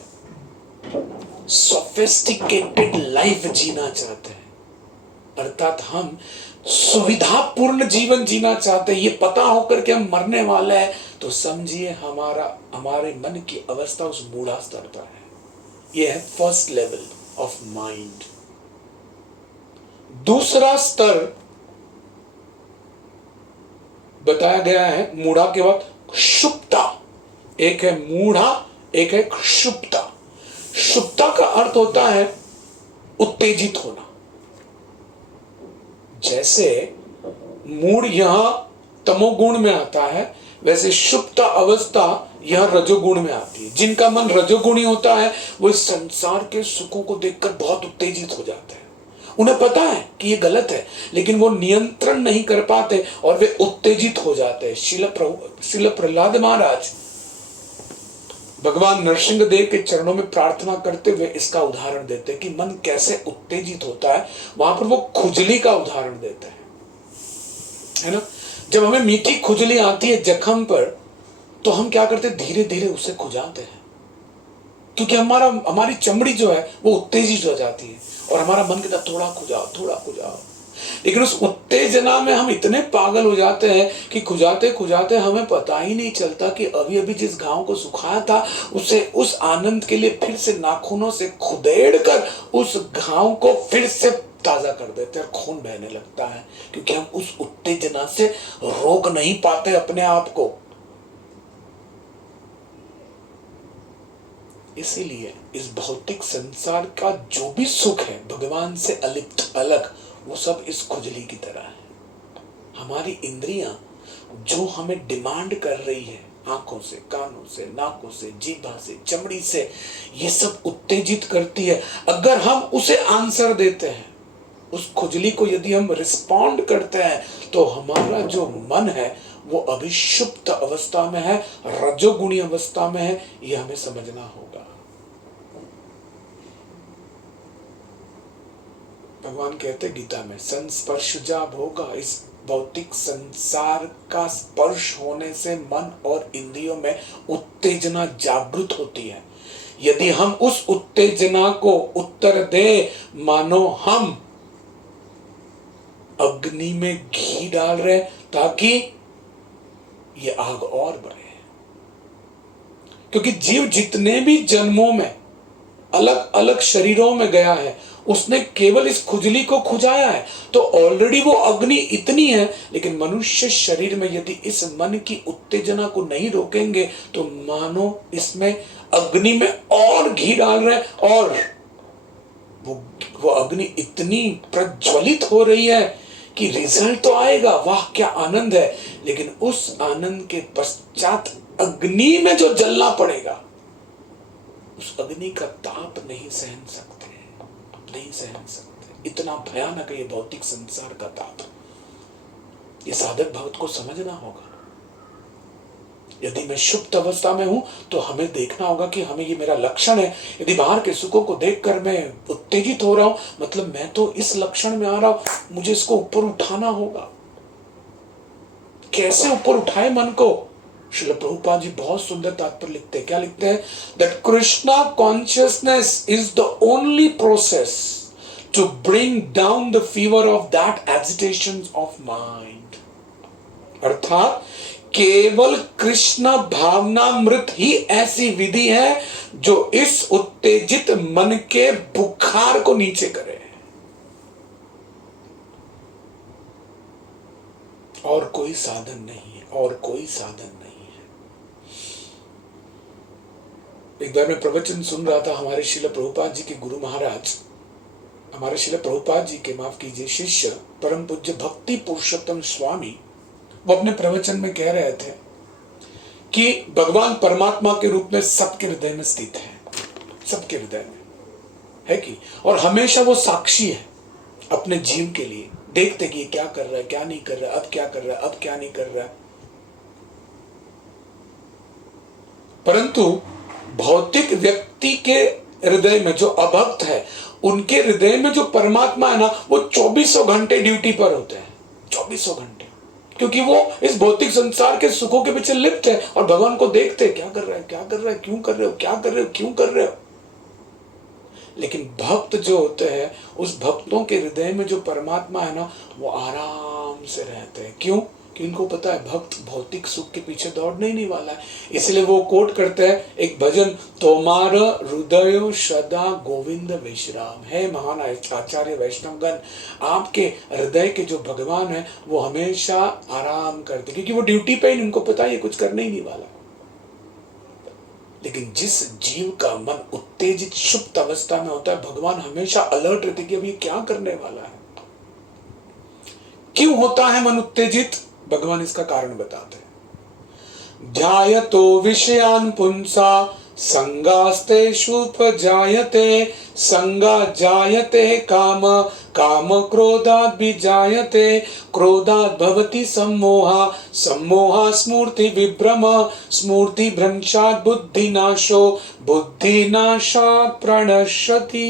सोफिस्टिकेटेड लाइफ जीना चाहते हैं, अर्थात हम सुविधापूर्ण जीवन जीना चाहते हैं, ये पता होकर के हम मरने वाले हैं, तो समझिए हमारे मन की अवस्था उस मूढ़ा स्तर पर है। यह है फर्स्ट लेवल ऑफ माइंड। दूसरा स्तर बताया गया है मूढ़ा के बाद क्षुप्ता। एक है मूढ़ा, एक है क्षुप्ता। क्षुप्ता का अर्थ होता है उत्तेजित होना। जैसे मूढ़ यहां तमोगुण में आता है, वैसे क्षुप्त अवस्था यह रजोगुण में आती है। जिनका मन रजोगुणी होता है वो इस संसार के सुखों को देखकर बहुत उत्तेजित हो जाते हैं। उन्हें पता है कि ये गलत है, लेकिन वो नियंत्रण नहीं कर पाते और वे उत्तेजित हो जाते हैं। श्रील प्रहलाद महाराज भगवान नरसिंहदेव के चरणों में प्रार्थना करते हुए इसका उदाहरण देते हैं कि मन कैसे उत्तेजित होता है। वहां पर वो खुजली का उदाहरण देते हैं, है ना। जब हमें मीठी खुजली आती है जख्म पर, तो हम क्या करते हैं, धीरे धीरे उसे खुजाते हैं, क्योंकि हमारी चमड़ी जो है वो उत्तेजित हो जाती है और हमारा मन कहता है थोड़ा खुजाओ, थोड़ा खुजाओ। लेकिन उस उत्तेजना में हम इतने पागल हो जाते हैं कि खुजाते खुजाते हमें पता ही नहीं चलता कि अभी अभी जिस घाव को सुखाया था उसे उस आनंद के लिए फिर से नाखूनों से खुदेड़ कर उस घाव को फिर से ताजा कर देते हैं और खून बहने लगता है, क्योंकि हम उस उत्तेजना से रोक नहीं पाते अपने आप को। इसीलिए इस भौतिक संसार का जो भी सुख है भगवान से अलिप्त अलग, वो सब इस खुजली की तरह है। हमारी इंद्रियां जो हमें डिमांड कर रही है, आंखों से, कानों से, नाकों से, जीभा से, चमड़ी से, ये सब उत्तेजित करती है। अगर हम उसे आंसर देते हैं, उस खुजली को यदि हम रिस्पॉन्ड करते हैं, तो हमारा जो मन है वो अभी सुप्त अवस्था में है, रजोगुणी अवस्था में है। ये हमें समझना होगा। भगवान कहते गीता में, संस्पर्शजा भोगा, इस भौतिक संसार का स्पर्श होने से मन और इंद्रियों में उत्तेजना जागृत होती है। यदि हम उस उत्तेजना को उत्तर दे, मानो हम अग्नि में घी डाल रहे ताकि ये आग और बढ़े। क्योंकि जीव जितने भी जन्मों में अलग अलग शरीरों में गया है, उसने केवल इस खुजली को खुजाया है, तो ऑलरेडी वो अग्नि इतनी है। लेकिन मनुष्य शरीर में यदि इस मन की उत्तेजना को नहीं रोकेंगे, तो मानो इसमें अग्नि में और घी डाल रहे हैं और वो अग्नि इतनी प्रज्वलित हो रही है कि रिजल्ट तो आएगा, वाह क्या आनंद है, लेकिन उस आनंद के पश्चात अग्नि में जो जलना पड़ेगा, उस अग्नि का ताप नहीं सहन सकते। इतना भयानक है ये भौतिक संसार का ताप। ये साधक भक्त को समझना होगा। यदि मैं सुप्त अवस्था में हूं तो हमें देखना होगा कि हमें ये मेरा लक्षण है। यदि बाहर के सुखों को देखकर मैं उत्तेजित हो रहा हूं, मतलब मैं तो इस लक्षण में आ रहा हूं, मुझे इसको ऊपर उठाना होगा। कैसे ऊपर उठाए मन को? श्रील प्रभुपाद जी बहुत सुंदर तात्पर्य लिखते हैं। क्या लिखते हैं? That Krishna consciousness is the only process to bring down the fever of that agitation of mind. अर्थात केवल कृष्ण भावनामृत ही ऐसी विधि है जो इस उत्तेजित मन के बुखार को नीचे करे, और कोई साधन नहीं है, और कोई साधन नहीं है। एक बार मैं प्रवचन सुन रहा था, हमारे श्रील प्रभुपाद जी के गुरु महाराज, हमारे श्रील प्रभुपाद जी के, माफ कीजिए, शिष्य परम पूज्य भक्ति पुरुषोत्तम स्वामी, वो अपने प्रवचन में कह रहे थे कि भगवान परमात्मा के रूप में सबके हृदय में स्थित है, सबके हृदय में है कि, और हमेशा वो साक्षी है अपने जीव के लिए, देखते कि क्या कर रहा है, क्या नहीं कर रहा है, अब क्या कर रहा है, अब क्या नहीं कर रहा है। परंतु भौतिक व्यक्ति के हृदय में जो अभक्त है, उनके हृदय में जो परमात्मा है ना, वो 24 घंटे ड्यूटी पर होते हैं, 24 घंटे, क्योंकि वो इस भौतिक संसार के सुखों के पीछे लिप्त है और भगवान को देखते हैं, क्या कर रहा है, क्या कर रहा है, क्यों कर रहे हो, क्या कर रहे हो, क्यों कर रहे हो। लेकिन भक्त जो होते हैं, उस भक्तों के हृदय में जो परमात्मा है ना, वो आराम से रहते हैं। क्यों? कि इनको पता है भक्त भौतिक सुख के पीछे दौड़ने ही नहीं वाला है। इसलिए वो कोट करते हैं एक भजन, तोमार हृदय सदा गोविंद विश्राम। है महान आचार्य वैष्णवगण, आपके हृदय के जो भगवान है वो हमेशा आराम करते, क्योंकि वो ड्यूटी पे ही, उनको पता है कुछ करने ही नहीं वाला। लेकिन जिस जीव का मन उत्तेजित सुप्त अवस्था में होता है, भगवान हमेशा अलर्ट रहते कि अब ये क्या करने वाला है। क्यों होता है मन उत्तेजित? भगवान इसका कारण बताते हैं। ध्यायतो विषयान पुंसा संगास्तेषुपजायते, संगा जायते काम, काम क्रोधात् विजायते, क्रोधात् भवति सम्मोहा, सम्मोहा स्मृति विभ्रम, स्मृति भ्रंशात् बुद्धिनाशो, बुद्धिनाशात् प्रणश्यति।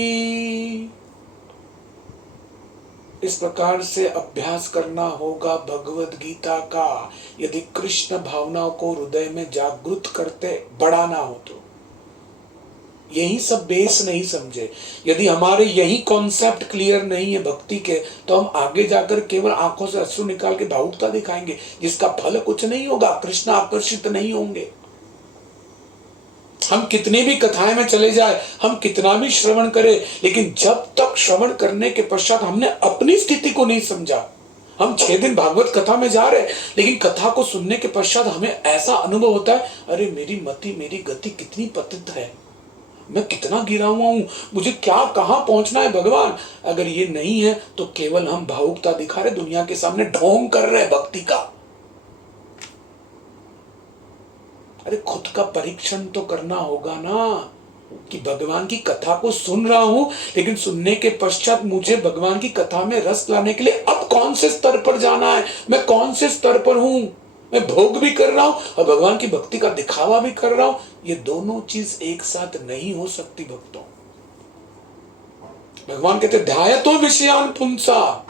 इस प्रकार से अभ्यास करना होगा भगवद गीता का, यदि कृष्ण भावनाओं को हृदय में जागृत करते बढ़ाना हो तो। यही सब बेस नहीं समझे, यदि हमारे यही कॉन्सेप्ट क्लियर नहीं है भक्ति के, तो हम आगे जाकर केवल आंखों से अश्रु निकाल के भावुकता दिखाएंगे, जिसका फल कुछ नहीं होगा, कृष्ण आकर्षित नहीं होंगे। हम कितनी भी कथाएं में चले जाए, हम कितना भी श्रवण करें, लेकिन जब तक श्रवण करने के पश्चात हमने अपनी स्थिति को नहीं समझा, हम 6 दिन भागवत कथा में जा रहे हैं, लेकिन कथा को सुनने के पश्चात हमें ऐसा अनुभव होता है, अरे मेरी मति, मेरी गति कितनी पतित है, मैं कितना गिरा हुआ हूं, मुझे क्या कहां पहुंचना है भगवान। अगर ये नहीं है तो केवल हम भावुकता दिखा रहे, दुनिया के सामने ढोंग कर रहे हैं भक्ति का। अरे खुद का परीक्षण तो करना होगा ना, कि भगवान की कथा को सुन रहा हूं, लेकिन सुनने के पश्चात मुझे भगवान की कथा में रस लाने के लिए अब कौन से स्तर पर जाना है, मैं कौन से स्तर पर हूं, मैं भोग भी कर रहा हूं और भगवान की भक्ति का दिखावा भी कर रहा हूं। ये दोनों चीज एक साथ नहीं हो सकती भक्तों। भगवान कहते ध्यायतो विषयान पुंसा,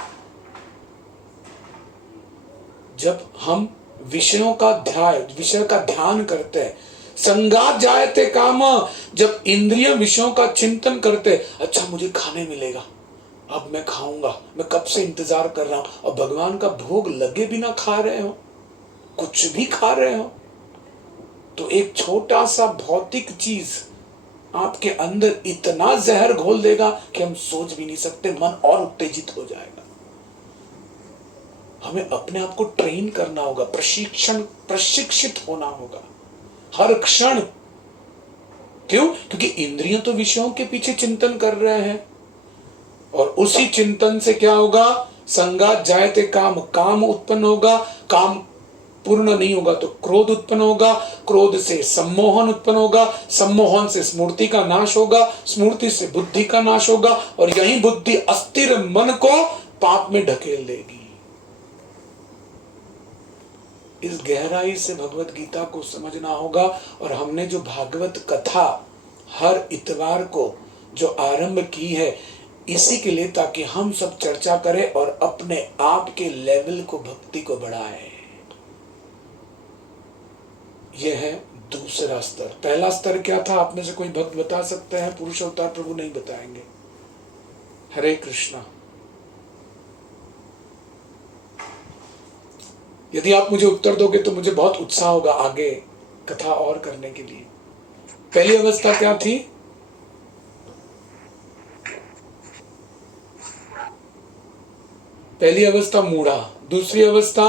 जब हम विषयों का विषय का ध्यान करते हैं, संगात जायते काम, जब इंद्रिय विषयों का चिंतन करते, अच्छा मुझे खाने मिलेगा, अब मैं खाऊंगा, मैं कब से इंतजार कर रहा हूं, और भगवान का भोग लगे बिना खा रहे हो, कुछ भी खा रहे हो, तो एक छोटा सा भौतिक चीज आपके अंदर इतना जहर घोल देगा कि हम सोच भी नहीं सकते, मन और उत्तेजित हो जाएगा। हमें अपने आप को ट्रेन करना होगा, प्रशिक्षित होना होगा हर क्षण। क्यों? क्योंकि इंद्रियां तो विषयों के पीछे चिंतन कर रहे हैं, और उसी चिंतन से क्या होगा, संगात जायते काम, काम उत्पन्न होगा, काम पूर्ण नहीं होगा तो क्रोध उत्पन्न होगा, क्रोध से सम्मोहन उत्पन्न होगा, सम्मोहन से स्मृति का नाश होगा, स्मृति से बुद्धि का नाश होगा, और यही बुद्धि अस्थिर मन को पाप में ढकेल देगी। इस गहराई से भगवत गीता को समझना होगा। और हमने जो भागवत कथा हर इतवार को जो आरंभ की है, इसी के लिए, ताकि हम सब चर्चा करें और अपने आप के लेवल को, भक्ति को बढ़ाएं। यह है दूसरा स्तर। पहला स्तर क्या था, आप में से कोई भक्त बता सकते हैं? पुरुष अवतार प्रभु नहीं बताएंगे। हरे कृष्णा। यदि आप मुझे उत्तर दोगे तो मुझे बहुत उत्साह होगा आगे कथा और करने के लिए। पहली अवस्था क्या थी? पहली अवस्था मूढ़ा, दूसरी अवस्था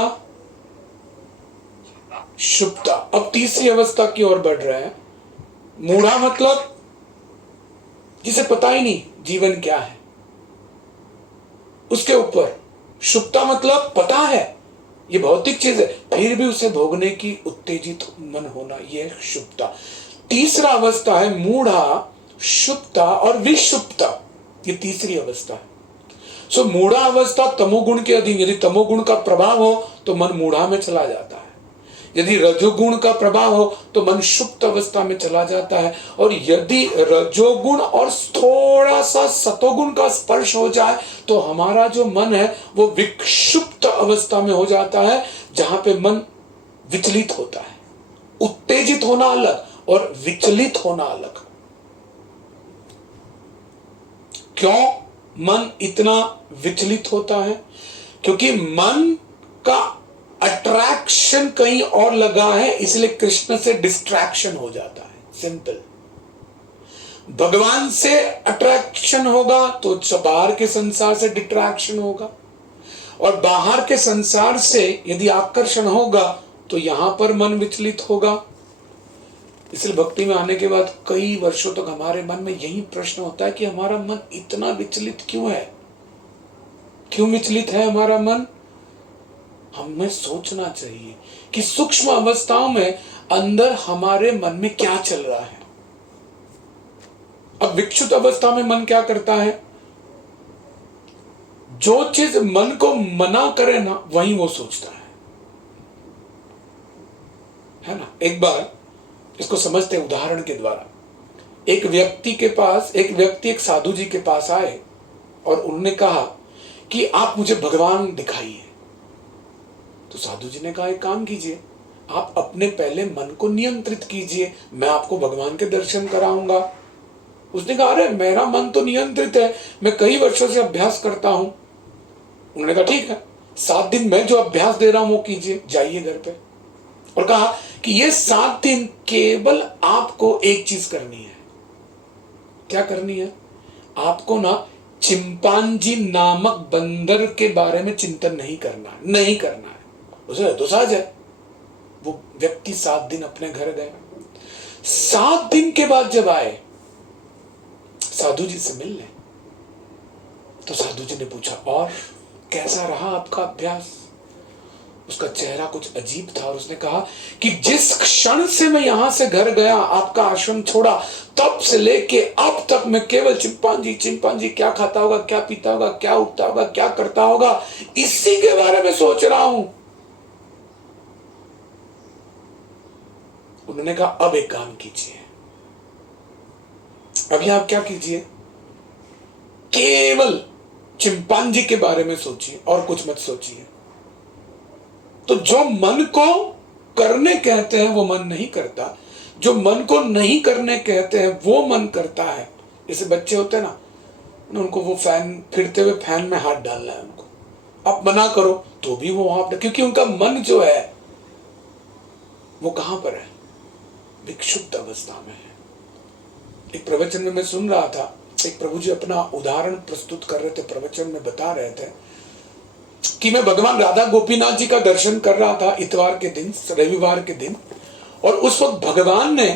शुप्ता, अब तीसरी अवस्था की ओर बढ़ रहा है। मूढ़ा मतलब जिसे पता ही नहीं जीवन क्या है, उसके ऊपर। शुप्ता मतलब पता है, ये भौतिक चीज है, फिर भी उसे भोगने की उत्तेजित मन होना, यह शुभता। तीसरा अवस्था है मूढ़ा, शुभता और विषुप्ता, ये तीसरी अवस्था है। सो मूढ़ा अवस्था तमोगुण के अधीन, यदि तमोगुण का प्रभाव हो तो मन मूढ़ा में चला जाता है, यदि रजोगुण का प्रभाव हो तो मन सुप्त अवस्था में चला जाता है, और यदि रजोगुण और थोड़ा सा सतोगुण का स्पर्श हो जाए तो हमारा जो मन है वो विक्षुप्त अवस्था में हो जाता है, जहां पे मन विचलित होता है। उत्तेजित होना अलग और विचलित होना अलग। क्यों मन इतना विचलित होता है? क्योंकि मन का अट्रैक्शन कहीं और लगा है, इसलिए कृष्ण से डिस्ट्रैक्शन हो जाता है। सिंपल। भगवान से अट्रैक्शन होगा तो बाहर के संसार से डिस्ट्रैक्शन होगा, और बाहर के संसार से यदि आकर्षण होगा तो यहां पर मन विचलित होगा। इसलिए भक्ति में आने के बाद कई वर्षों तक हमारे मन में यही प्रश्न होता है कि हमारा मन इतना विचलित क्यों है? क्यों विचलित है हमारा मन? हमें सोचना चाहिए कि सूक्ष्म अवस्थाओं में अंदर हमारे मन में क्या चल रहा है। अब विक्षुप्त अवस्था में मन क्या करता है? जो चीज मन को मना करे ना, वही वो सोचता है ना। एक बार इसको समझते हैं उदाहरण के द्वारा। एक व्यक्ति एक साधु जी के पास आए और उन्होंने कहा कि आप मुझे भगवान दिखाइए। तो साधु जी ने कहा एक काम कीजिए, आप अपने पहले मन को नियंत्रित कीजिए, मैं आपको भगवान के दर्शन कराऊंगा। उसने कहा अरे मेरा मन तो नियंत्रित है, मैं कई वर्षों से अभ्यास करता हूं। उन्होंने कहा ठीक है, 7 दिन मैं जो अभ्यास दे रहा हूं वो कीजिए, जाइए घर पे। और कहा कि ये 7 दिन केवल आपको एक चीज करनी है। क्या करनी है? आपको ना चिंपांजी नामक बंदर के बारे में चिंतन नहीं करना है। उसे तो सहज है। वो व्यक्ति 7 दिन अपने घर गए। 7 दिन के बाद जब आए साधु जी से मिलने, तो साधु जी ने पूछा और कैसा रहा आपका अभ्यास? उसका चेहरा कुछ अजीब था और उसने कहा कि जिस क्षण से मैं यहां से घर गया, आपका आश्रम छोड़ा, तब से लेके अब तक मैं केवल चिंपांजी क्या खाता होगा, क्या पीता होगा, क्या उठता होगा, क्या करता होगा, इसी के बारे में सोच रहा हूं। उन्होंने कहा अब एक काम कीजिए, अभी आप क्या कीजिए, केवल चिंपांजी के बारे में सोचिए और कुछ मत सोचिए। तो जो मन को करने कहते हैं वो मन नहीं करता, जो मन को नहीं करने कहते हैं वो मन करता है। जैसे बच्चे होते हैं ना, उनको वो फैन, फिरते हुए फैन में हाथ डालना है उनको, आप मना करो तो भी वो हाथ, क्योंकि उनका मन जो है वो कहां पर है? विक्षुप्त अवस्था में है। एक प्रवचन में मैं सुन रहा था, एक प्रभु जी अपना उदाहरण प्रस्तुत कर रहे थे, प्रवचन में बता रहे थे कि मैं भगवान राधा गोपीनाथ जी का दर्शन कर रहा था इतवार के दिन, रविवार के दिन, और उस वक्त भगवान ने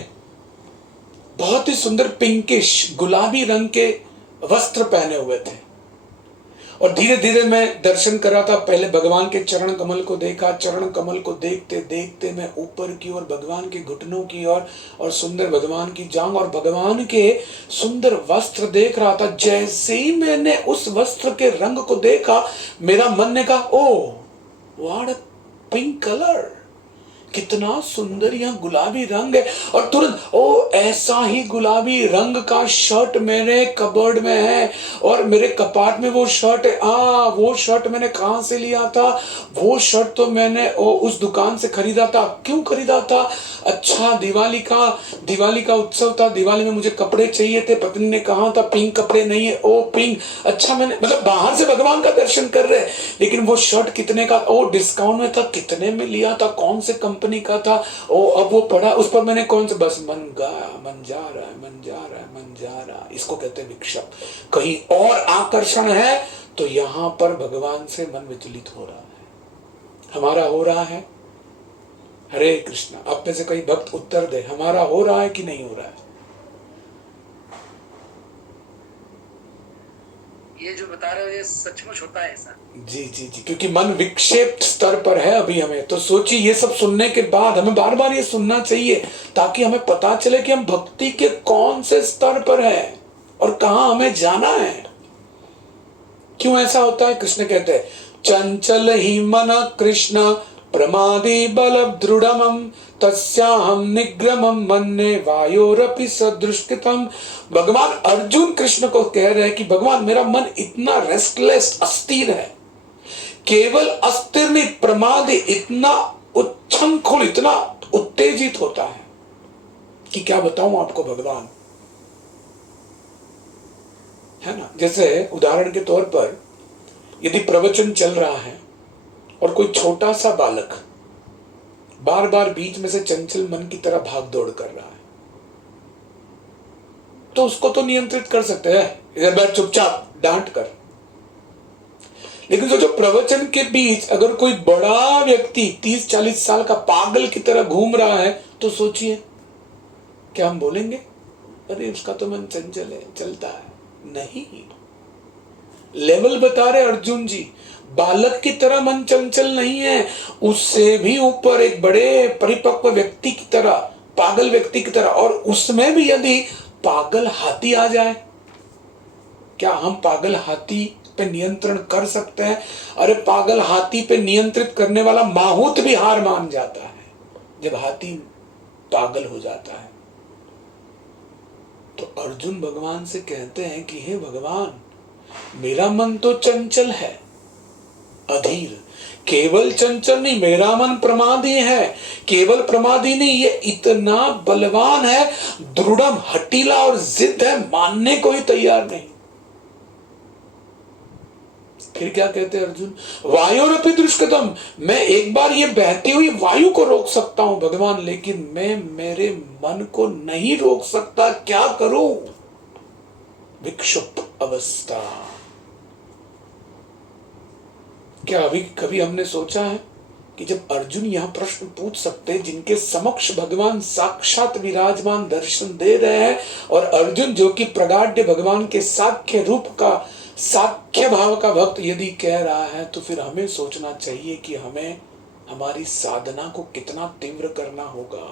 बहुत ही सुंदर पिंकिश गुलाबी रंग के वस्त्र पहने हुए थे। और धीरे धीरे मैं दर्शन कर रहा था। पहले भगवान के चरण कमल को देखा, चरण कमल को देखते देखते मैं ऊपर की ओर भगवान के घुटनों की ओर और सुंदर भगवान की जांघ और भगवान के सुंदर वस्त्र देख रहा था। जैसे ही मैंने उस वस्त्र के रंग को देखा, मेरा मन ने कहा oh what a pink colour, कितना सुंदर यहाँ गुलाबी रंग है। और तुरंत ओ ऐसा ही गुलाबी रंग का शर्ट मेरे कबर्ड में है और मेरे कपाट में वो शर्ट है। वो शर्ट मैंने कहाँ से लिया था? वो शर्ट तो मैंने उस दुकान से खरीदा था। क्यों खरीदा था? अच्छा दिवाली का उत्सव था, दिवाली में मुझे कपड़े चाहिए थे, पत्नी ने कहा था पिंक कपड़े नहीं है, ओ पिंक। अच्छा मैंने, मतलब बाहर से भगवान का दर्शन कर रहे, लेकिन वो शर्ट कितने का? ओ डिस्काउंट में था, कितने में लिया था, कौन से कंपनी का था, ओ अब वो पढ़ा, उस पर मैंने कौन से, बस मन जा रहा है। इसको कहते हैं विक्षेप। कहीं और आकर्षण है तो यहां पर भगवान से मन विचलित हो रहा है। हमारा हो रहा है? हरे कृष्णा। आप में से कई भक्त उत्तर दे, हमारा हो रहा है कि नहीं हो रहा है? ये जो बता रहे हो ये सचमुच होता है ऐसा? जी जी जी, क्योंकि मन विक्षेपित स्तर पर है अभी। हमें तो सोचिए, ये सब सुनने के बाद हमें बार बार ये सुनना चाहिए ताकि हमें पता चले कि हम भक्ति के कौन से स्तर पर है और कहां हमें जाना है। क्यों ऐसा होता है? कृष्ण कहते हैं, चंचल ही मन कृष्ण प्रमादी बल दृढ़म तस्याहम निग्रमम मन्ये वायोरपि सदृष्टितम। भगवान अर्जुन कृष्ण को कह रहे हैं कि भगवान, मेरा मन इतना रेस्टलेस, अस्थिर है। केवल अस्थिर नहीं, प्रमादी, इतना उच्छृंखल, इतना उत्तेजित होता है कि क्या बताऊं आपको भगवान, है ना। जैसे उदाहरण के तौर पर यदि प्रवचन चल रहा है और कोई छोटा सा बालक बार बार बीच में से चंचल मन की तरह भाग दौड़ कर रहा है, तो उसको तो नियंत्रित कर सकते हैं, इधर बैठ चुपचाप, डांट कर। लेकिन सोचो, प्रवचन के बीच अगर कोई बड़ा व्यक्ति 30-40 साल का पागल की तरह घूम रहा है, तो सोचिए क्या हम बोलेंगे? अरे उसका तो मन चंचल है, चलता है। नहीं, लेवल बता रहे अर्जुन जी, बालक की तरह मन चंचल नहीं है, उससे भी ऊपर एक बड़े परिपक्व व्यक्ति की तरह, पागल व्यक्ति की तरह। और उसमें भी यदि पागल हाथी आ जाए, क्या हम पागल हाथी पे नियंत्रण कर सकते हैं? अरे पागल हाथी पे नियंत्रित करने वाला माहूत भी हार मान जाता है जब हाथी पागल हो जाता है। तो अर्जुन भगवान से कहते हैं कि हे भगवान, मेरा मन तो चंचल है, अधीर। केवल चंचल नहीं, मेरा मन प्रमादी है। केवल प्रमादी नहीं, ये इतना बलवान है, दृढ़, हटीला और जिद है, मानने को ही तैयार नहीं। फिर क्या कहते हैं अर्जुन? वायुरपि दुष्कृतम, मैं एक बार ये बहती हुई वायु को रोक सकता हूं भगवान, लेकिन मैं मेरे मन को नहीं रोक सकता, क्या करूं? विक्षुब्ध अवस्था। क्या अभी कभी हमने सोचा है कि जब अर्जुन यह प्रश्न पूछ सकते, जिनके समक्ष भगवान साक्षात विराजमान दर्शन दे रहे हैं, और अर्जुन जो कि प्रगाढ़ भगवान के साख्य रूप का, साख्य भाव का भक्त यदि कह रहा है, तो फिर हमें सोचना चाहिए कि हमें हमारी साधना को कितना तीव्र करना होगा।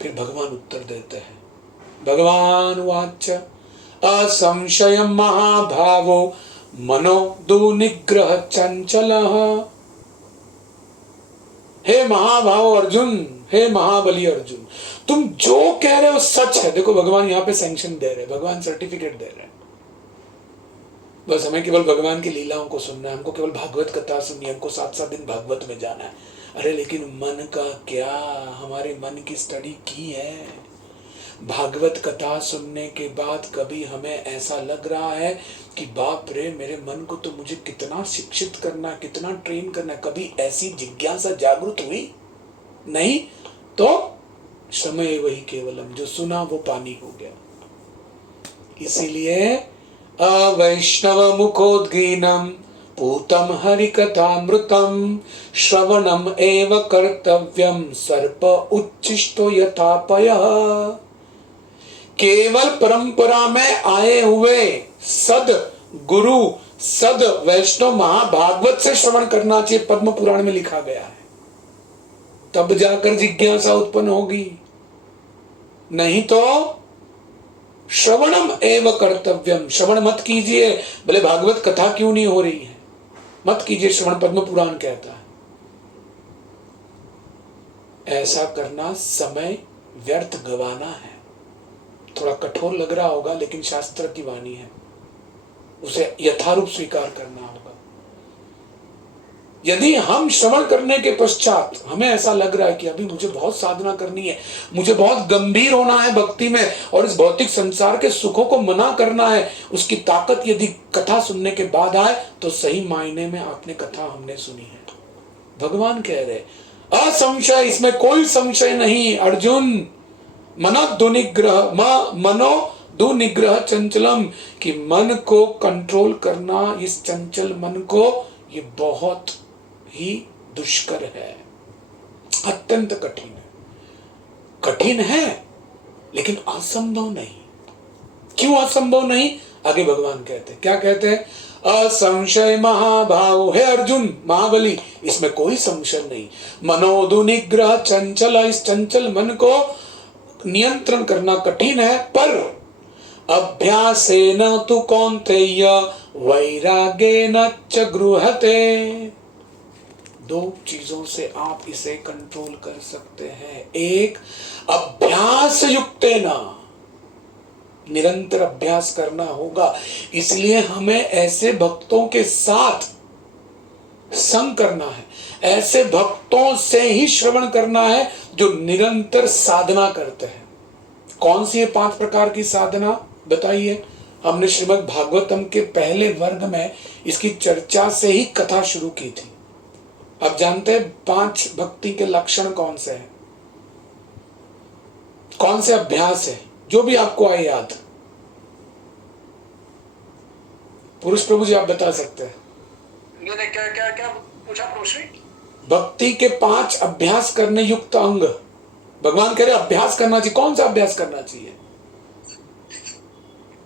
फिर भगवान उत्तर देते हैं, भगवान वाच असंशयम महाभावो मनो दुनिग्रह चंचल। हे महाभाव अर्जुन, हे महाबली अर्जुन, तुम जो कह रहे हो सच है। देखो भगवान यहां पे सैंक्शन दे रहे हैं, भगवान सर्टिफिकेट दे रहे हैं। बस हमें केवल भगवान की लीलाओं को सुनना है, हमको केवल भागवत कथा सुननी है, हमको 7-7 दिन भागवत में जाना है। अरे लेकिन मन का क्या? हमारे मन की स्टडी की है? भागवत कथा सुनने के बाद कभी हमें ऐसा लग रहा है कि बाप रे, मेरे मन को तो मुझे कितना शिक्षित करना, कितना ट्रेन करना है? कभी ऐसी जिज्ञासा जागृत हुई? नहीं। तो समय वही केवलम, जो सुना वो पानी हो गया। इसीलिए अवैष्णव मुखोद्गीनम पूतम हरिकथामृतम श्रवणम एव कर्तव्यम सर्प उच्छिष्टो यथापयः। केवल परंपरा में आए हुए सद गुरु, सद वैष्णव महाभागवत से श्रवण करना चाहिए, पद्म पुराण में लिखा गया है। तब जाकर जिज्ञासा उत्पन्न होगी, नहीं तो श्रवणम एव कर्तव्यम। श्रवण मत कीजिए, भले भागवत कथा क्यों नहीं हो रही है, मत कीजिए श्रवण, पद्म पुराण कहता है। ऐसा करना समय व्यर्थ गवाना है। थोड़ा कठोर लग रहा होगा, लेकिन शास्त्र की वाणी है, उसे यथारूप स्वीकार करना होगा। यदि हम श्रवण करने के पश्चात हमें ऐसा लग रहा है कि अभी मुझे बहुत साधना करनी है, मुझे बहुत गंभीर होना है भक्ति में, और इस भौतिक संसार के सुखों को मना करना है, उसकी ताकत यदि कथा सुनने के बाद आए, तो सही मायने में आपने कथा हमने सुनी है। भगवान कह रहे असंशय, इसमें कोई संशय नहीं अर्जुन, मनो दुनिग्रह चंचलम, कि मन को कंट्रोल करना, इस चंचल मन को, ये बहुत ही दुष्कर है, अत्यंत कठिन है। कठिन है लेकिन असंभव नहीं। क्यों असंभव नहीं? आगे भगवान कहते हैं, क्या कहते हैं? असंशय महाभाव, हे अर्जुन महाबली, इसमें कोई संशय नहीं। मनोदु निग्रह चंचल, इस चंचल मन को नियंत्रण करना कठिन है, पर अभ्यासेन तु कौन्तेय वैराग्येन च गृह्यते। दो चीजों से आप इसे कंट्रोल कर सकते हैं। एक, अभ्यास युक्तेन, निरंतर अभ्यास करना होगा। इसलिए हमें ऐसे भक्तों के साथ संग करना है, ऐसे भक्तों से ही श्रवण करना है जो निरंतर साधना करते हैं। कौन सी है 5 प्रकार की साधना बताइए? हमने श्रीमद् भागवतम के पहले वर्ग में इसकी चर्चा से ही कथा शुरू की थी। अब जानते हैं 5 भक्ति के लक्षण कौन से हैं, कौन से अभ्यास है, जो भी आपको आए याद। पुरुष प्रभु जी आप बता सकते हैं? क्या क्या क्या पूछा प्रभु श्री? भक्ति के 5 अभ्यास करने युक्त अंग भगवान कह रहे अभ्यास करना चाहिए। कौन सा अभ्यास करना चाहिए?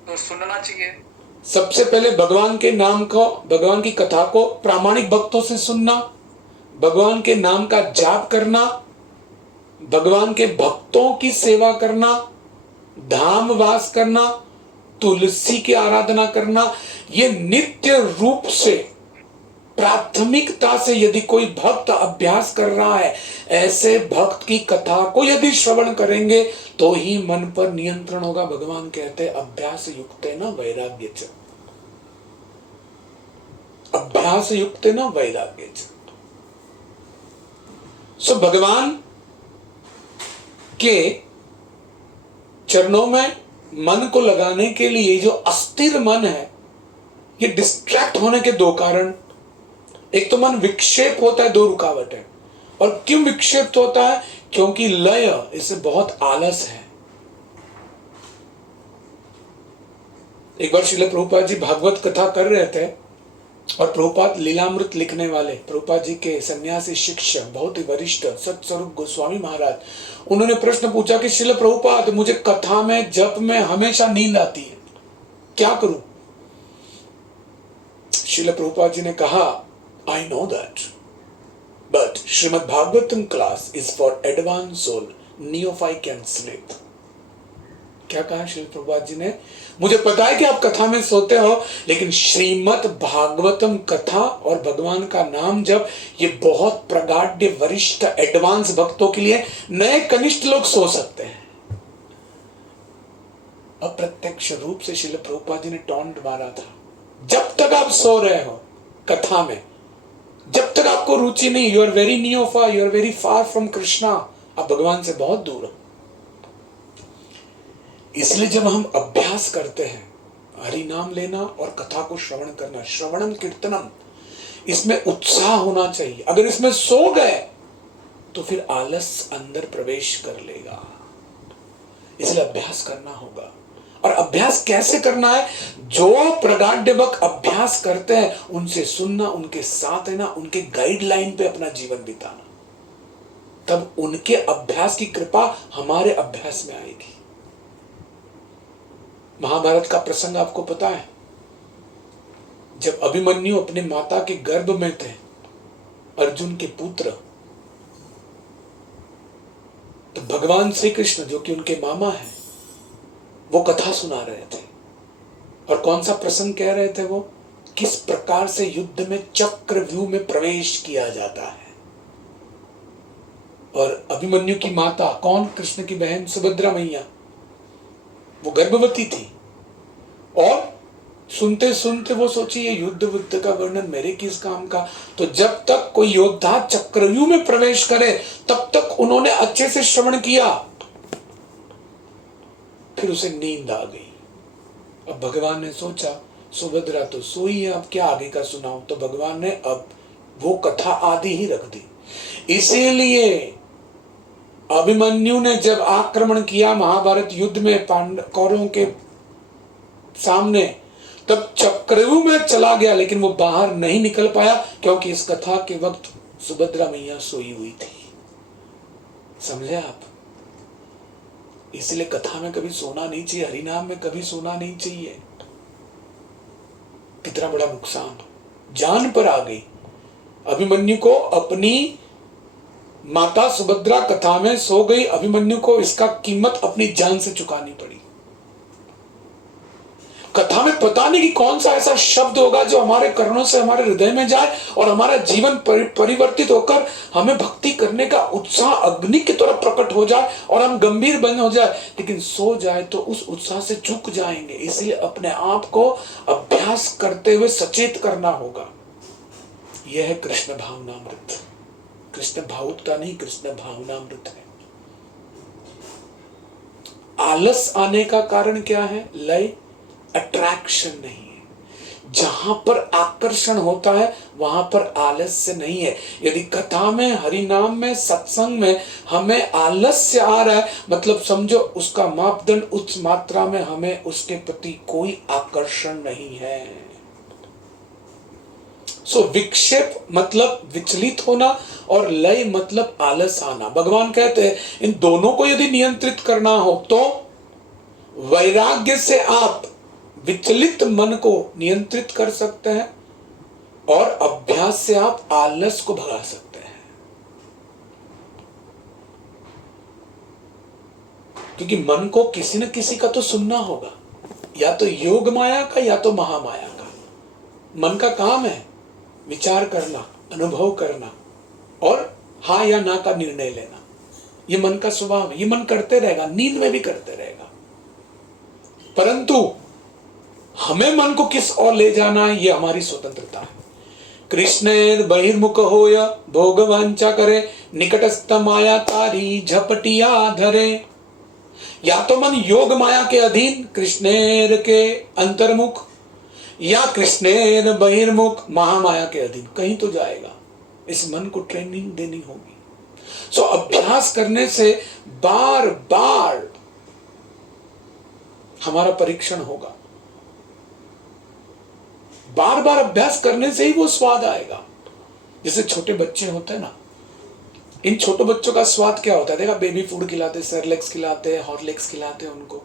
तो सुनना चाहिए। सबसे पहले भगवान के नाम को, भगवान की कथा को प्रामाणिक भक्तों से सुनना, भगवान के नाम का जाप करना, भगवान के भक्तों की सेवा करना, धाम वास करना, तुलसी की आराधना करना। ये नित्य रूप से प्राथमिकता से यदि कोई भक्त अभ्यास कर रहा है, ऐसे भक्त की कथा को यदि श्रवण करेंगे तो ही मन पर नियंत्रण होगा। भगवान कहते हैं अभ्यास युक्तेन वैराग्य च, अभ्यास युक्तेन वैराग्य च। सो भगवान के चरणों में मन को लगाने के लिए जो अस्थिर मन है, ये डिस्ट्रैक्ट होने के 2 कारण। एक तो मन विक्षेप होता है, 2 रुकावट है। और क्यों विक्षेप्त होता है? क्योंकि लय इसे बहुत आलस है। एक बार श्रील प्रभुपाद जी भागवत कथा कर रहे थे और प्रभुपाद लीलामृत लिखने वाले प्रभुपाद जी के सन्यासी शिष्य, बहुत ही वरिष्ठ सत्स्वरूप गोस्वामी महाराज, उन्होंने प्रश्न पूछा कि श्रील प्रभुपाद मुझे कथा में जप में हमेशा नींद आती है, क्या करूं? श्रील प्रभुपाद जी ने कहा, I know that, but Srimad Bhagavatam class is for advanced soul. Neophyte can sleep. क्या कहा श्री प्रभुपाद जी ने? मुझे पता है कि आप कथा में सोते हो, लेकिन श्रीमद् भागवतम कथा और भगवान का नाम जब, ये बहुत प्रगाढ़ वरिष्ठ एडवांस भक्तों के लिए, नए कनिष्ठ लोग सो सकते हैं। अप्रत्यक्ष रूप से श्रील प्रभुपाद जी ने टॉन्ट मारा था, जब तक आप सो रहे हो कथा में, जब तक आपको रुचि नहीं, यू आर वेरी नियोफा, you are very far from Krishna, आप भगवान से बहुत दूर हो। इसलिए जब हम अभ्यास करते हैं, हरि नाम लेना और कथा को श्रवण करना, श्रवणम कीर्तनम, इसमें उत्साह होना चाहिए। अगर इसमें सो गए तो फिर आलस अंदर प्रवेश कर लेगा। इसलिए अभ्यास करना होगा। और अभ्यास कैसे करना है? जो प्रगाढ़ अभ्यास करते हैं उनसे सुनना, उनके साथ रहना, उनके गाइडलाइन पे अपना जीवन बिताना, तब उनके अभ्यास की कृपा हमारे अभ्यास में आएगी। महाभारत का प्रसंग आपको पता है, जब अभिमन्यु अपने माता के गर्भ में थे, अर्जुन के पुत्र, तो भगवान श्री कृष्ण जो कि उनके मामा हैं, वो कथा सुना रहे थे। और कौन सा प्रसंग कह रहे थे? वो किस प्रकार से युद्ध में चक्रव्यूह में प्रवेश किया जाता है। और अभिमन्यु की माता कौन? कृष्ण की बहन सुभद्रा मैया, वो गर्भवती थी। और सुनते सुनते वो सोची ये युद्ध का वर्णन मेरे किस काम का। तो जब तक कोई योद्धा चक्रव्यूह में प्रवेश करे तब तक उन्होंने अच्छे से श्रवण किया, फिर उसे नींद आ गई। अब भगवान ने सोचा सुभद्रा तो सोई है, अब क्या आगे का सुनाऊं। तो भगवान ने अब वो कथा आदि ही रख दी। इसीलिए अभिमन्यु ने जब आक्रमण किया महाभारत युद्ध में कौरवों के सामने, तब चक्रव्यूह में चला गया, लेकिन वो बाहर नहीं निकल पाया, क्योंकि इस कथा के वक्त सुभद्रा मैया सोई हुई थी। समझे आप? इसलिए कथा में कभी सोना नहीं चाहिए, हरिनाम में कभी सोना नहीं चाहिए। कितना बड़ा नुकसान, जान पर आ गई। अभिमन्यु को अपनी माता सुभद्रा कथा में सो गई, अभिमन्यु को इसका कीमत अपनी जान से चुकानी पड़ी। कथा में पता नहीं कि कौन सा ऐसा शब्द होगा जो हमारे कर्णों से हमारे हृदय में जाए और हमारा जीवन परिवर्तित होकर हमें भक्ति करने का उत्साह अग्नि की तरह प्रकट हो जाए और हम गंभीर बन हो जाए, लेकिन सो जाए तो उस उत्साह से चूक जाएंगे। इसलिए अपने आप को अभ्यास करते हुए सचेत करना होगा। यह है कृष्ण भावनामृत। कृष्ण भावुकता नहीं, कृष्ण भावनामृत है। आलस आने का कारण क्या है? लय, अट्रैक्शन नहीं है। जहां पर आकर्षण होता है वहां पर आलस्य नहीं है। यदि कथा में, हरि नाम में, सत्संग में हमें आलस्य आ रहा है, मतलब समझो उसका मापदंड उच्च मात्रा में हमें उसके प्रति कोई आकर्षण नहीं है। सो विक्षेप मतलब विचलित होना और लय मतलब आलस आना। भगवान कहते हैं इन दोनों को यदि नियंत्रित करना हो तो वैराग्य से आप विचलित मन को नियंत्रित कर सकते हैं और अभ्यास से आप आलस को भगा सकते हैं। क्योंकि मन को किसी न किसी का तो सुनना होगा, या तो योग माया का या तो महामाया का। मन का काम है विचार करना, अनुभव करना और हाँ या ना का निर्णय लेना। ये मन का स्वभाव है, ये मन करते रहेगा, नींद में भी करते रहेगा। परंतु हमें मन को किस ओर ले जाना है, ये हमारी स्वतंत्रता है। कृष्णेर बहिर्मुख होय भोग वांछा करे, निकटस्थ माया तारी झपटिया धरे। या तो मन योग माया के अधीन कृष्णेर के अंतर्मुख, या कृष्णेर बहिर्मुख महामाया के अधीन, कहीं तो जाएगा। इस मन को ट्रेनिंग देनी होगी। सो अभ्यास करने से बार बार हमारा परीक्षण होगा। बार बार अभ्यास करने से ही वो स्वाद आएगा। जैसे छोटे बच्चे होते हैं ना, इन छोटे बच्चों का स्वाद क्या होता है? देखा, बेबी फूड खिलाते, सेरेलैक्स खिलाते, हॉर्लिक्स खिलाते हैं उनको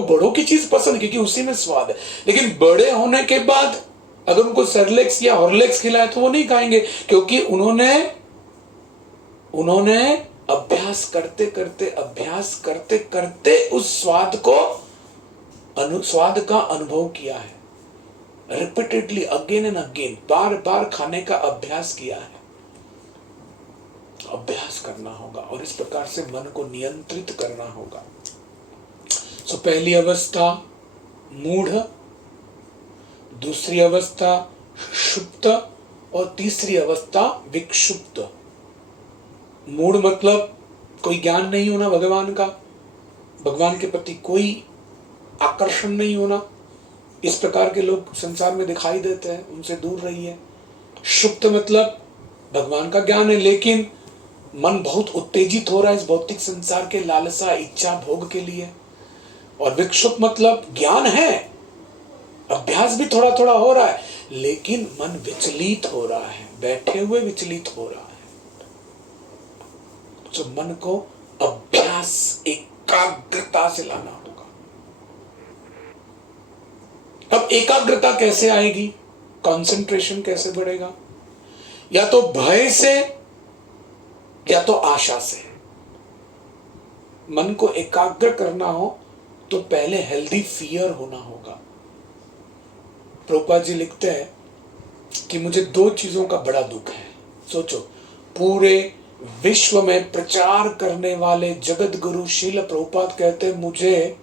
बड़ों की चीज पसंद, क्योंकि उसी में स्वाद है। लेकिन बड़े होने के बाद अगर उनको सेरेलैक्स या हॉर्लिक्स खिलाए तो वो नहीं खाएंगे, क्योंकि उन्होंने अभ्यास करते करते उस स्वाद का अनुभव किया है। रिपीटेडली, अगेन एंड अगेन, बार बार खाने का अभ्यास किया है। अभ्यास करना होगा और इस प्रकार से मन को नियंत्रित करना होगा। सो पहली अवस्था मूढ़, दूसरी अवस्था क्षुप्त और तीसरी अवस्था विक्षुप्त। मूढ़ मतलब कोई ज्ञान नहीं होना भगवान का, भगवान के प्रति कोई आकर्षण नहीं होना। इस प्रकार के लोग संसार में दिखाई देते हैं, उनसे दूर रहिए। क्षुप्त मतलब भगवान का ज्ञान है लेकिन मन बहुत उत्तेजित हो रहा है इस भौतिक संसार के लालसा, इच्छा, भोग के लिए। और विक्षुप्त मतलब ज्ञान है, अभ्यास भी थोड़ा थोड़ा हो रहा है, लेकिन मन विचलित हो रहा है, बैठे हुए विचलित हो रहा है। तो मन को अभ्यास, एकाग्रता से लाना होगा। अब एकाग्रता कैसे आएगी, कंसंट्रेशन कैसे बढ़ेगा? या तो भय से या तो आशा से। मन को एकाग्र करना हो तो पहले हेल्दी फियर होना होगा। प्रभुपाद जी लिखते हैं कि मुझे दो चीजों का बड़ा दुख है। सोचो, पूरे विश्व में प्रचार करने वाले जगत गुरु श्रील प्रभुपाद कहते हैं मुझे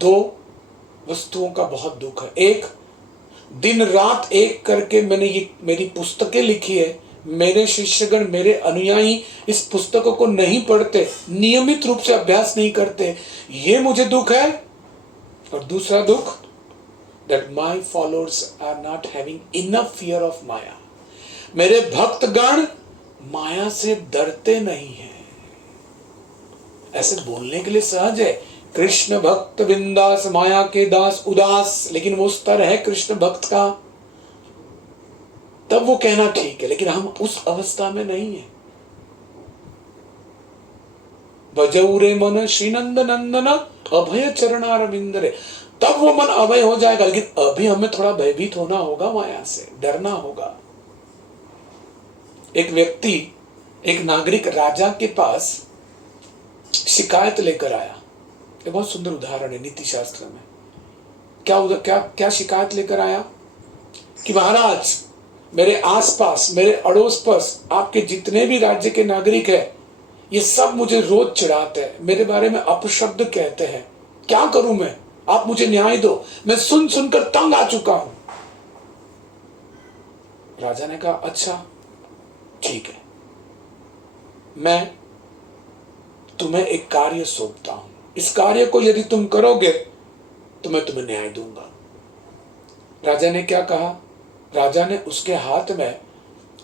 दो वस्तुओं का बहुत दुख है। एक, दिन रात एक करके मैंने ये मेरी पुस्तकें लिखी है, मेरे शिष्यगण, मेरे अनुयायी इस पुस्तकों को नहीं पढ़ते, नियमित रूप से अभ्यास नहीं करते, ये मुझे दुख है। और दूसरा दुख, that my followers are not having enough fear of माया। मेरे भक्तगण माया से डरते नहीं हैं। ऐसे बोलने के लिए सहज है, कृष्ण भक्त बिंदास माया के दास उदास, लेकिन वो स्तर है कृष्ण भक्त का, तब वो कहना ठीक है, लेकिन हम उस अवस्था में नहीं है। भजऊ रे मन श्रीनंद नंदन अभय चरणारविंद रे। तब वो मन अभय हो जाएगा। लेकिन अभी हमें थोड़ा भयभीत होना होगा, माया से डरना होगा। एक व्यक्ति, एक नागरिक राजा के पास शिकायत लेकर आया। ये बहुत सुंदर उदाहरण है नीति शास्त्र में। क्या शिकायत लेकर आया कि महाराज, मेरे आसपास, मेरे अड़ोस पास आपके जितने भी राज्य के नागरिक हैं, ये सब मुझे रोज चिढ़ाते हैं, मेरे बारे में अपशब्द कहते हैं, क्या करूं मैं? आप मुझे न्याय दो, मैं सुन सुनकर तंग आ चुका हूं। राजा ने कहा, अच्छा ठीक है, मैं तुम्हें एक कार्य सौंपता हूं, इस कार्य को यदि तुम करोगे तो मैं तुम्हें न्याय दूंगा। राजा ने क्या कहा? राजा ने उसके हाथ में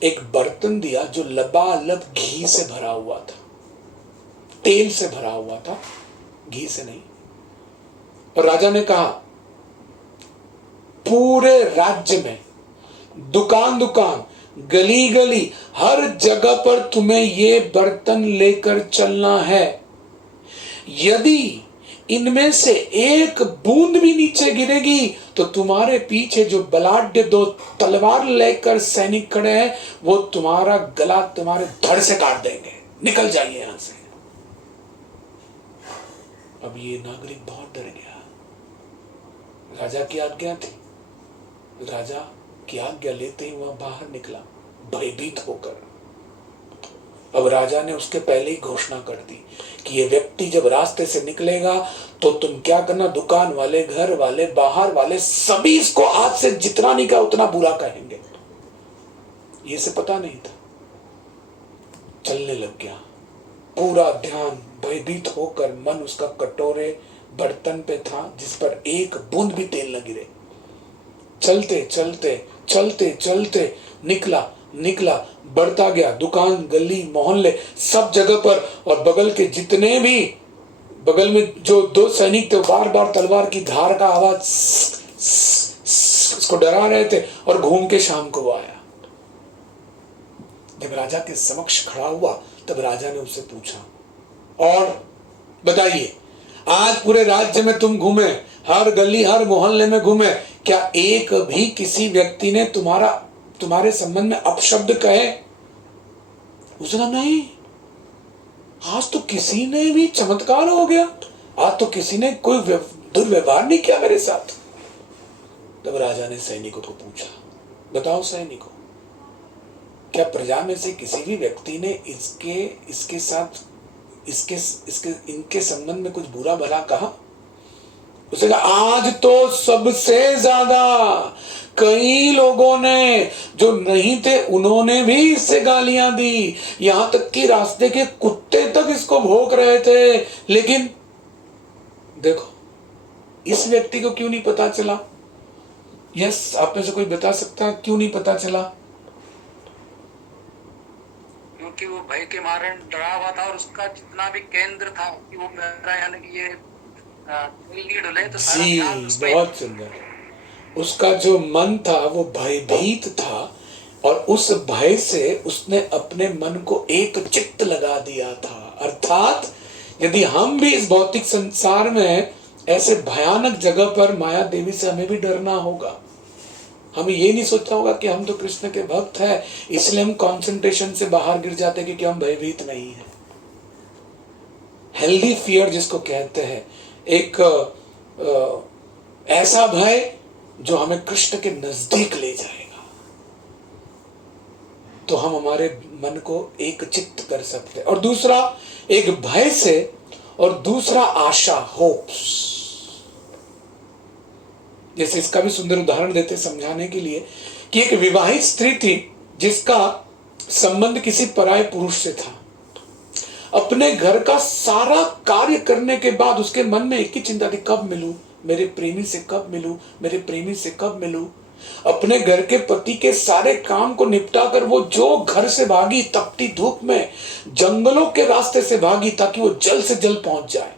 एक बर्तन दिया जो लबालब घी से भरा हुआ था, तेल से भरा हुआ था, घी से नहीं। और राजा ने कहा, पूरे राज्य में दुकान दुकान, गली गली, हर जगह पर तुम्हें ये बर्तन लेकर चलना है। यदि इनमें से एक बूंद भी नीचे गिरेगी तो तुम्हारे पीछे जो बलाढ्य दो तलवार लेकर सैनिक खड़े हैं, वो तुम्हारा गला तुम्हारे धड़ से काट देंगे, निकल जाइए यहां से। अब ये नागरिक बहुत डर गया। राजा की आज्ञा थी, राजा की आज्ञा लेते ही वह बाहर निकला भयभीत होकर। अब राजा ने उसके पहले ही घोषणा कर दी कि ये व्यक्ति जब रास्ते से निकलेगा तो तुम क्या करना, दुकान वाले, घर वाले, बाहर वाले, सभी इसको आज से जितना नहीं कहा उतना बुरा कहेंगे। ये से पता नहीं था, चलने लग गया, पूरा ध्यान भयभीत होकर, मन उसका कटोरे बर्तन पे था जिस पर एक बूंद भी तेल न गिरे। चलते चलते चलते चलते निकला, बढ़ता गया, दुकान, गली, मोहल्ले, सब जगह पर। और बगल के जितने भी, बगल में जो दो सैनिक थे, बार बार तलवार की धार का आवाज उसको डरा रहे थे। और घूम के शाम को वो आया। जब राजा के समक्ष खड़ा हुआ तब राजा ने उससे पूछा, और बताइए, आज पूरे राज्य में तुम घूमे, हर गली हर मोहल्ले में घूमे, क्या एक भी किसी व्यक्ति ने तुम्हारे संबंध में अपशब्द कहे? उसने कहा, नहीं, आज तो किसी ने भी चमत्कार हो गया, आज तो किसी ने कोई दुर्व्यवहार नहीं किया मेरे साथ। तब राजा ने सैनिकों को पूछा, बताओ सैनिकों, क्या प्रजा में से किसी भी व्यक्ति ने इसके साथ इनके संबंध में कुछ बुरा भला कहा? उसने कहा, आज तो सबसे ज्यादा कई लोगों ने, जो नहीं थे उन्होंने भी इससे गालियां दी, यहां तक कि रास्ते के कुत्ते तक इसको भौंक रहे थे। लेकिन देखो, इस व्यक्ति को क्यों नहीं पता चला? यस, आप में से कोई बता सकता है क्यों नहीं पता चला? क्योंकि वो भय के मारे डरा हुआ था, और उसका जितना भी केंद्र था कि वो मेरा, यानी कि ये तो सारा ध्यान उस पे। बहुत सुंदर। उसका जो मन था वो भयभीत था, और उस भय से उसने अपने मन को एक चित्त लगा दिया था। अर्थात यदि हम भी इस भौतिक संसार में ऐसे भयानक जगह पर, माया देवी से हमें भी डरना होगा। हमें ये नहीं सोचना होगा कि हम तो कृष्ण के भक्त हैं, इसलिए हम कंसंट्रेशन से बाहर गिर जाते हैं क्योंकि हम भयभीत नहीं हैं। हेल्दी फियर जिसको कहते हैं, एक ऐसा भय जो हमें कृष्ण के नजदीक ले जाएगा, तो हम हमारे मन को एक चित्त कर सकते हैं। और दूसरा, एक भय से, और दूसरा आशा, होप्स। जैसे इसका भी सुंदर उदाहरण देते समझाने के लिए कि एक विवाहित स्त्री थी जिसका संबंध किसी पराये पुरुष से था। अपने घर का सारा कार्य करने के बाद उसके मन में एक ही चिंता थी, कब मिलूं, मेरे प्रेमी से कब मिलूं, मेरे प्रेमी से कब मिलूं। अपने घर के पति के सारे काम को निपटाकर वो जो घर से भागी, तपती धूप में जंगलों के रास्ते से भागी ताकि वो जल्द से जल्द पहुंच जाए।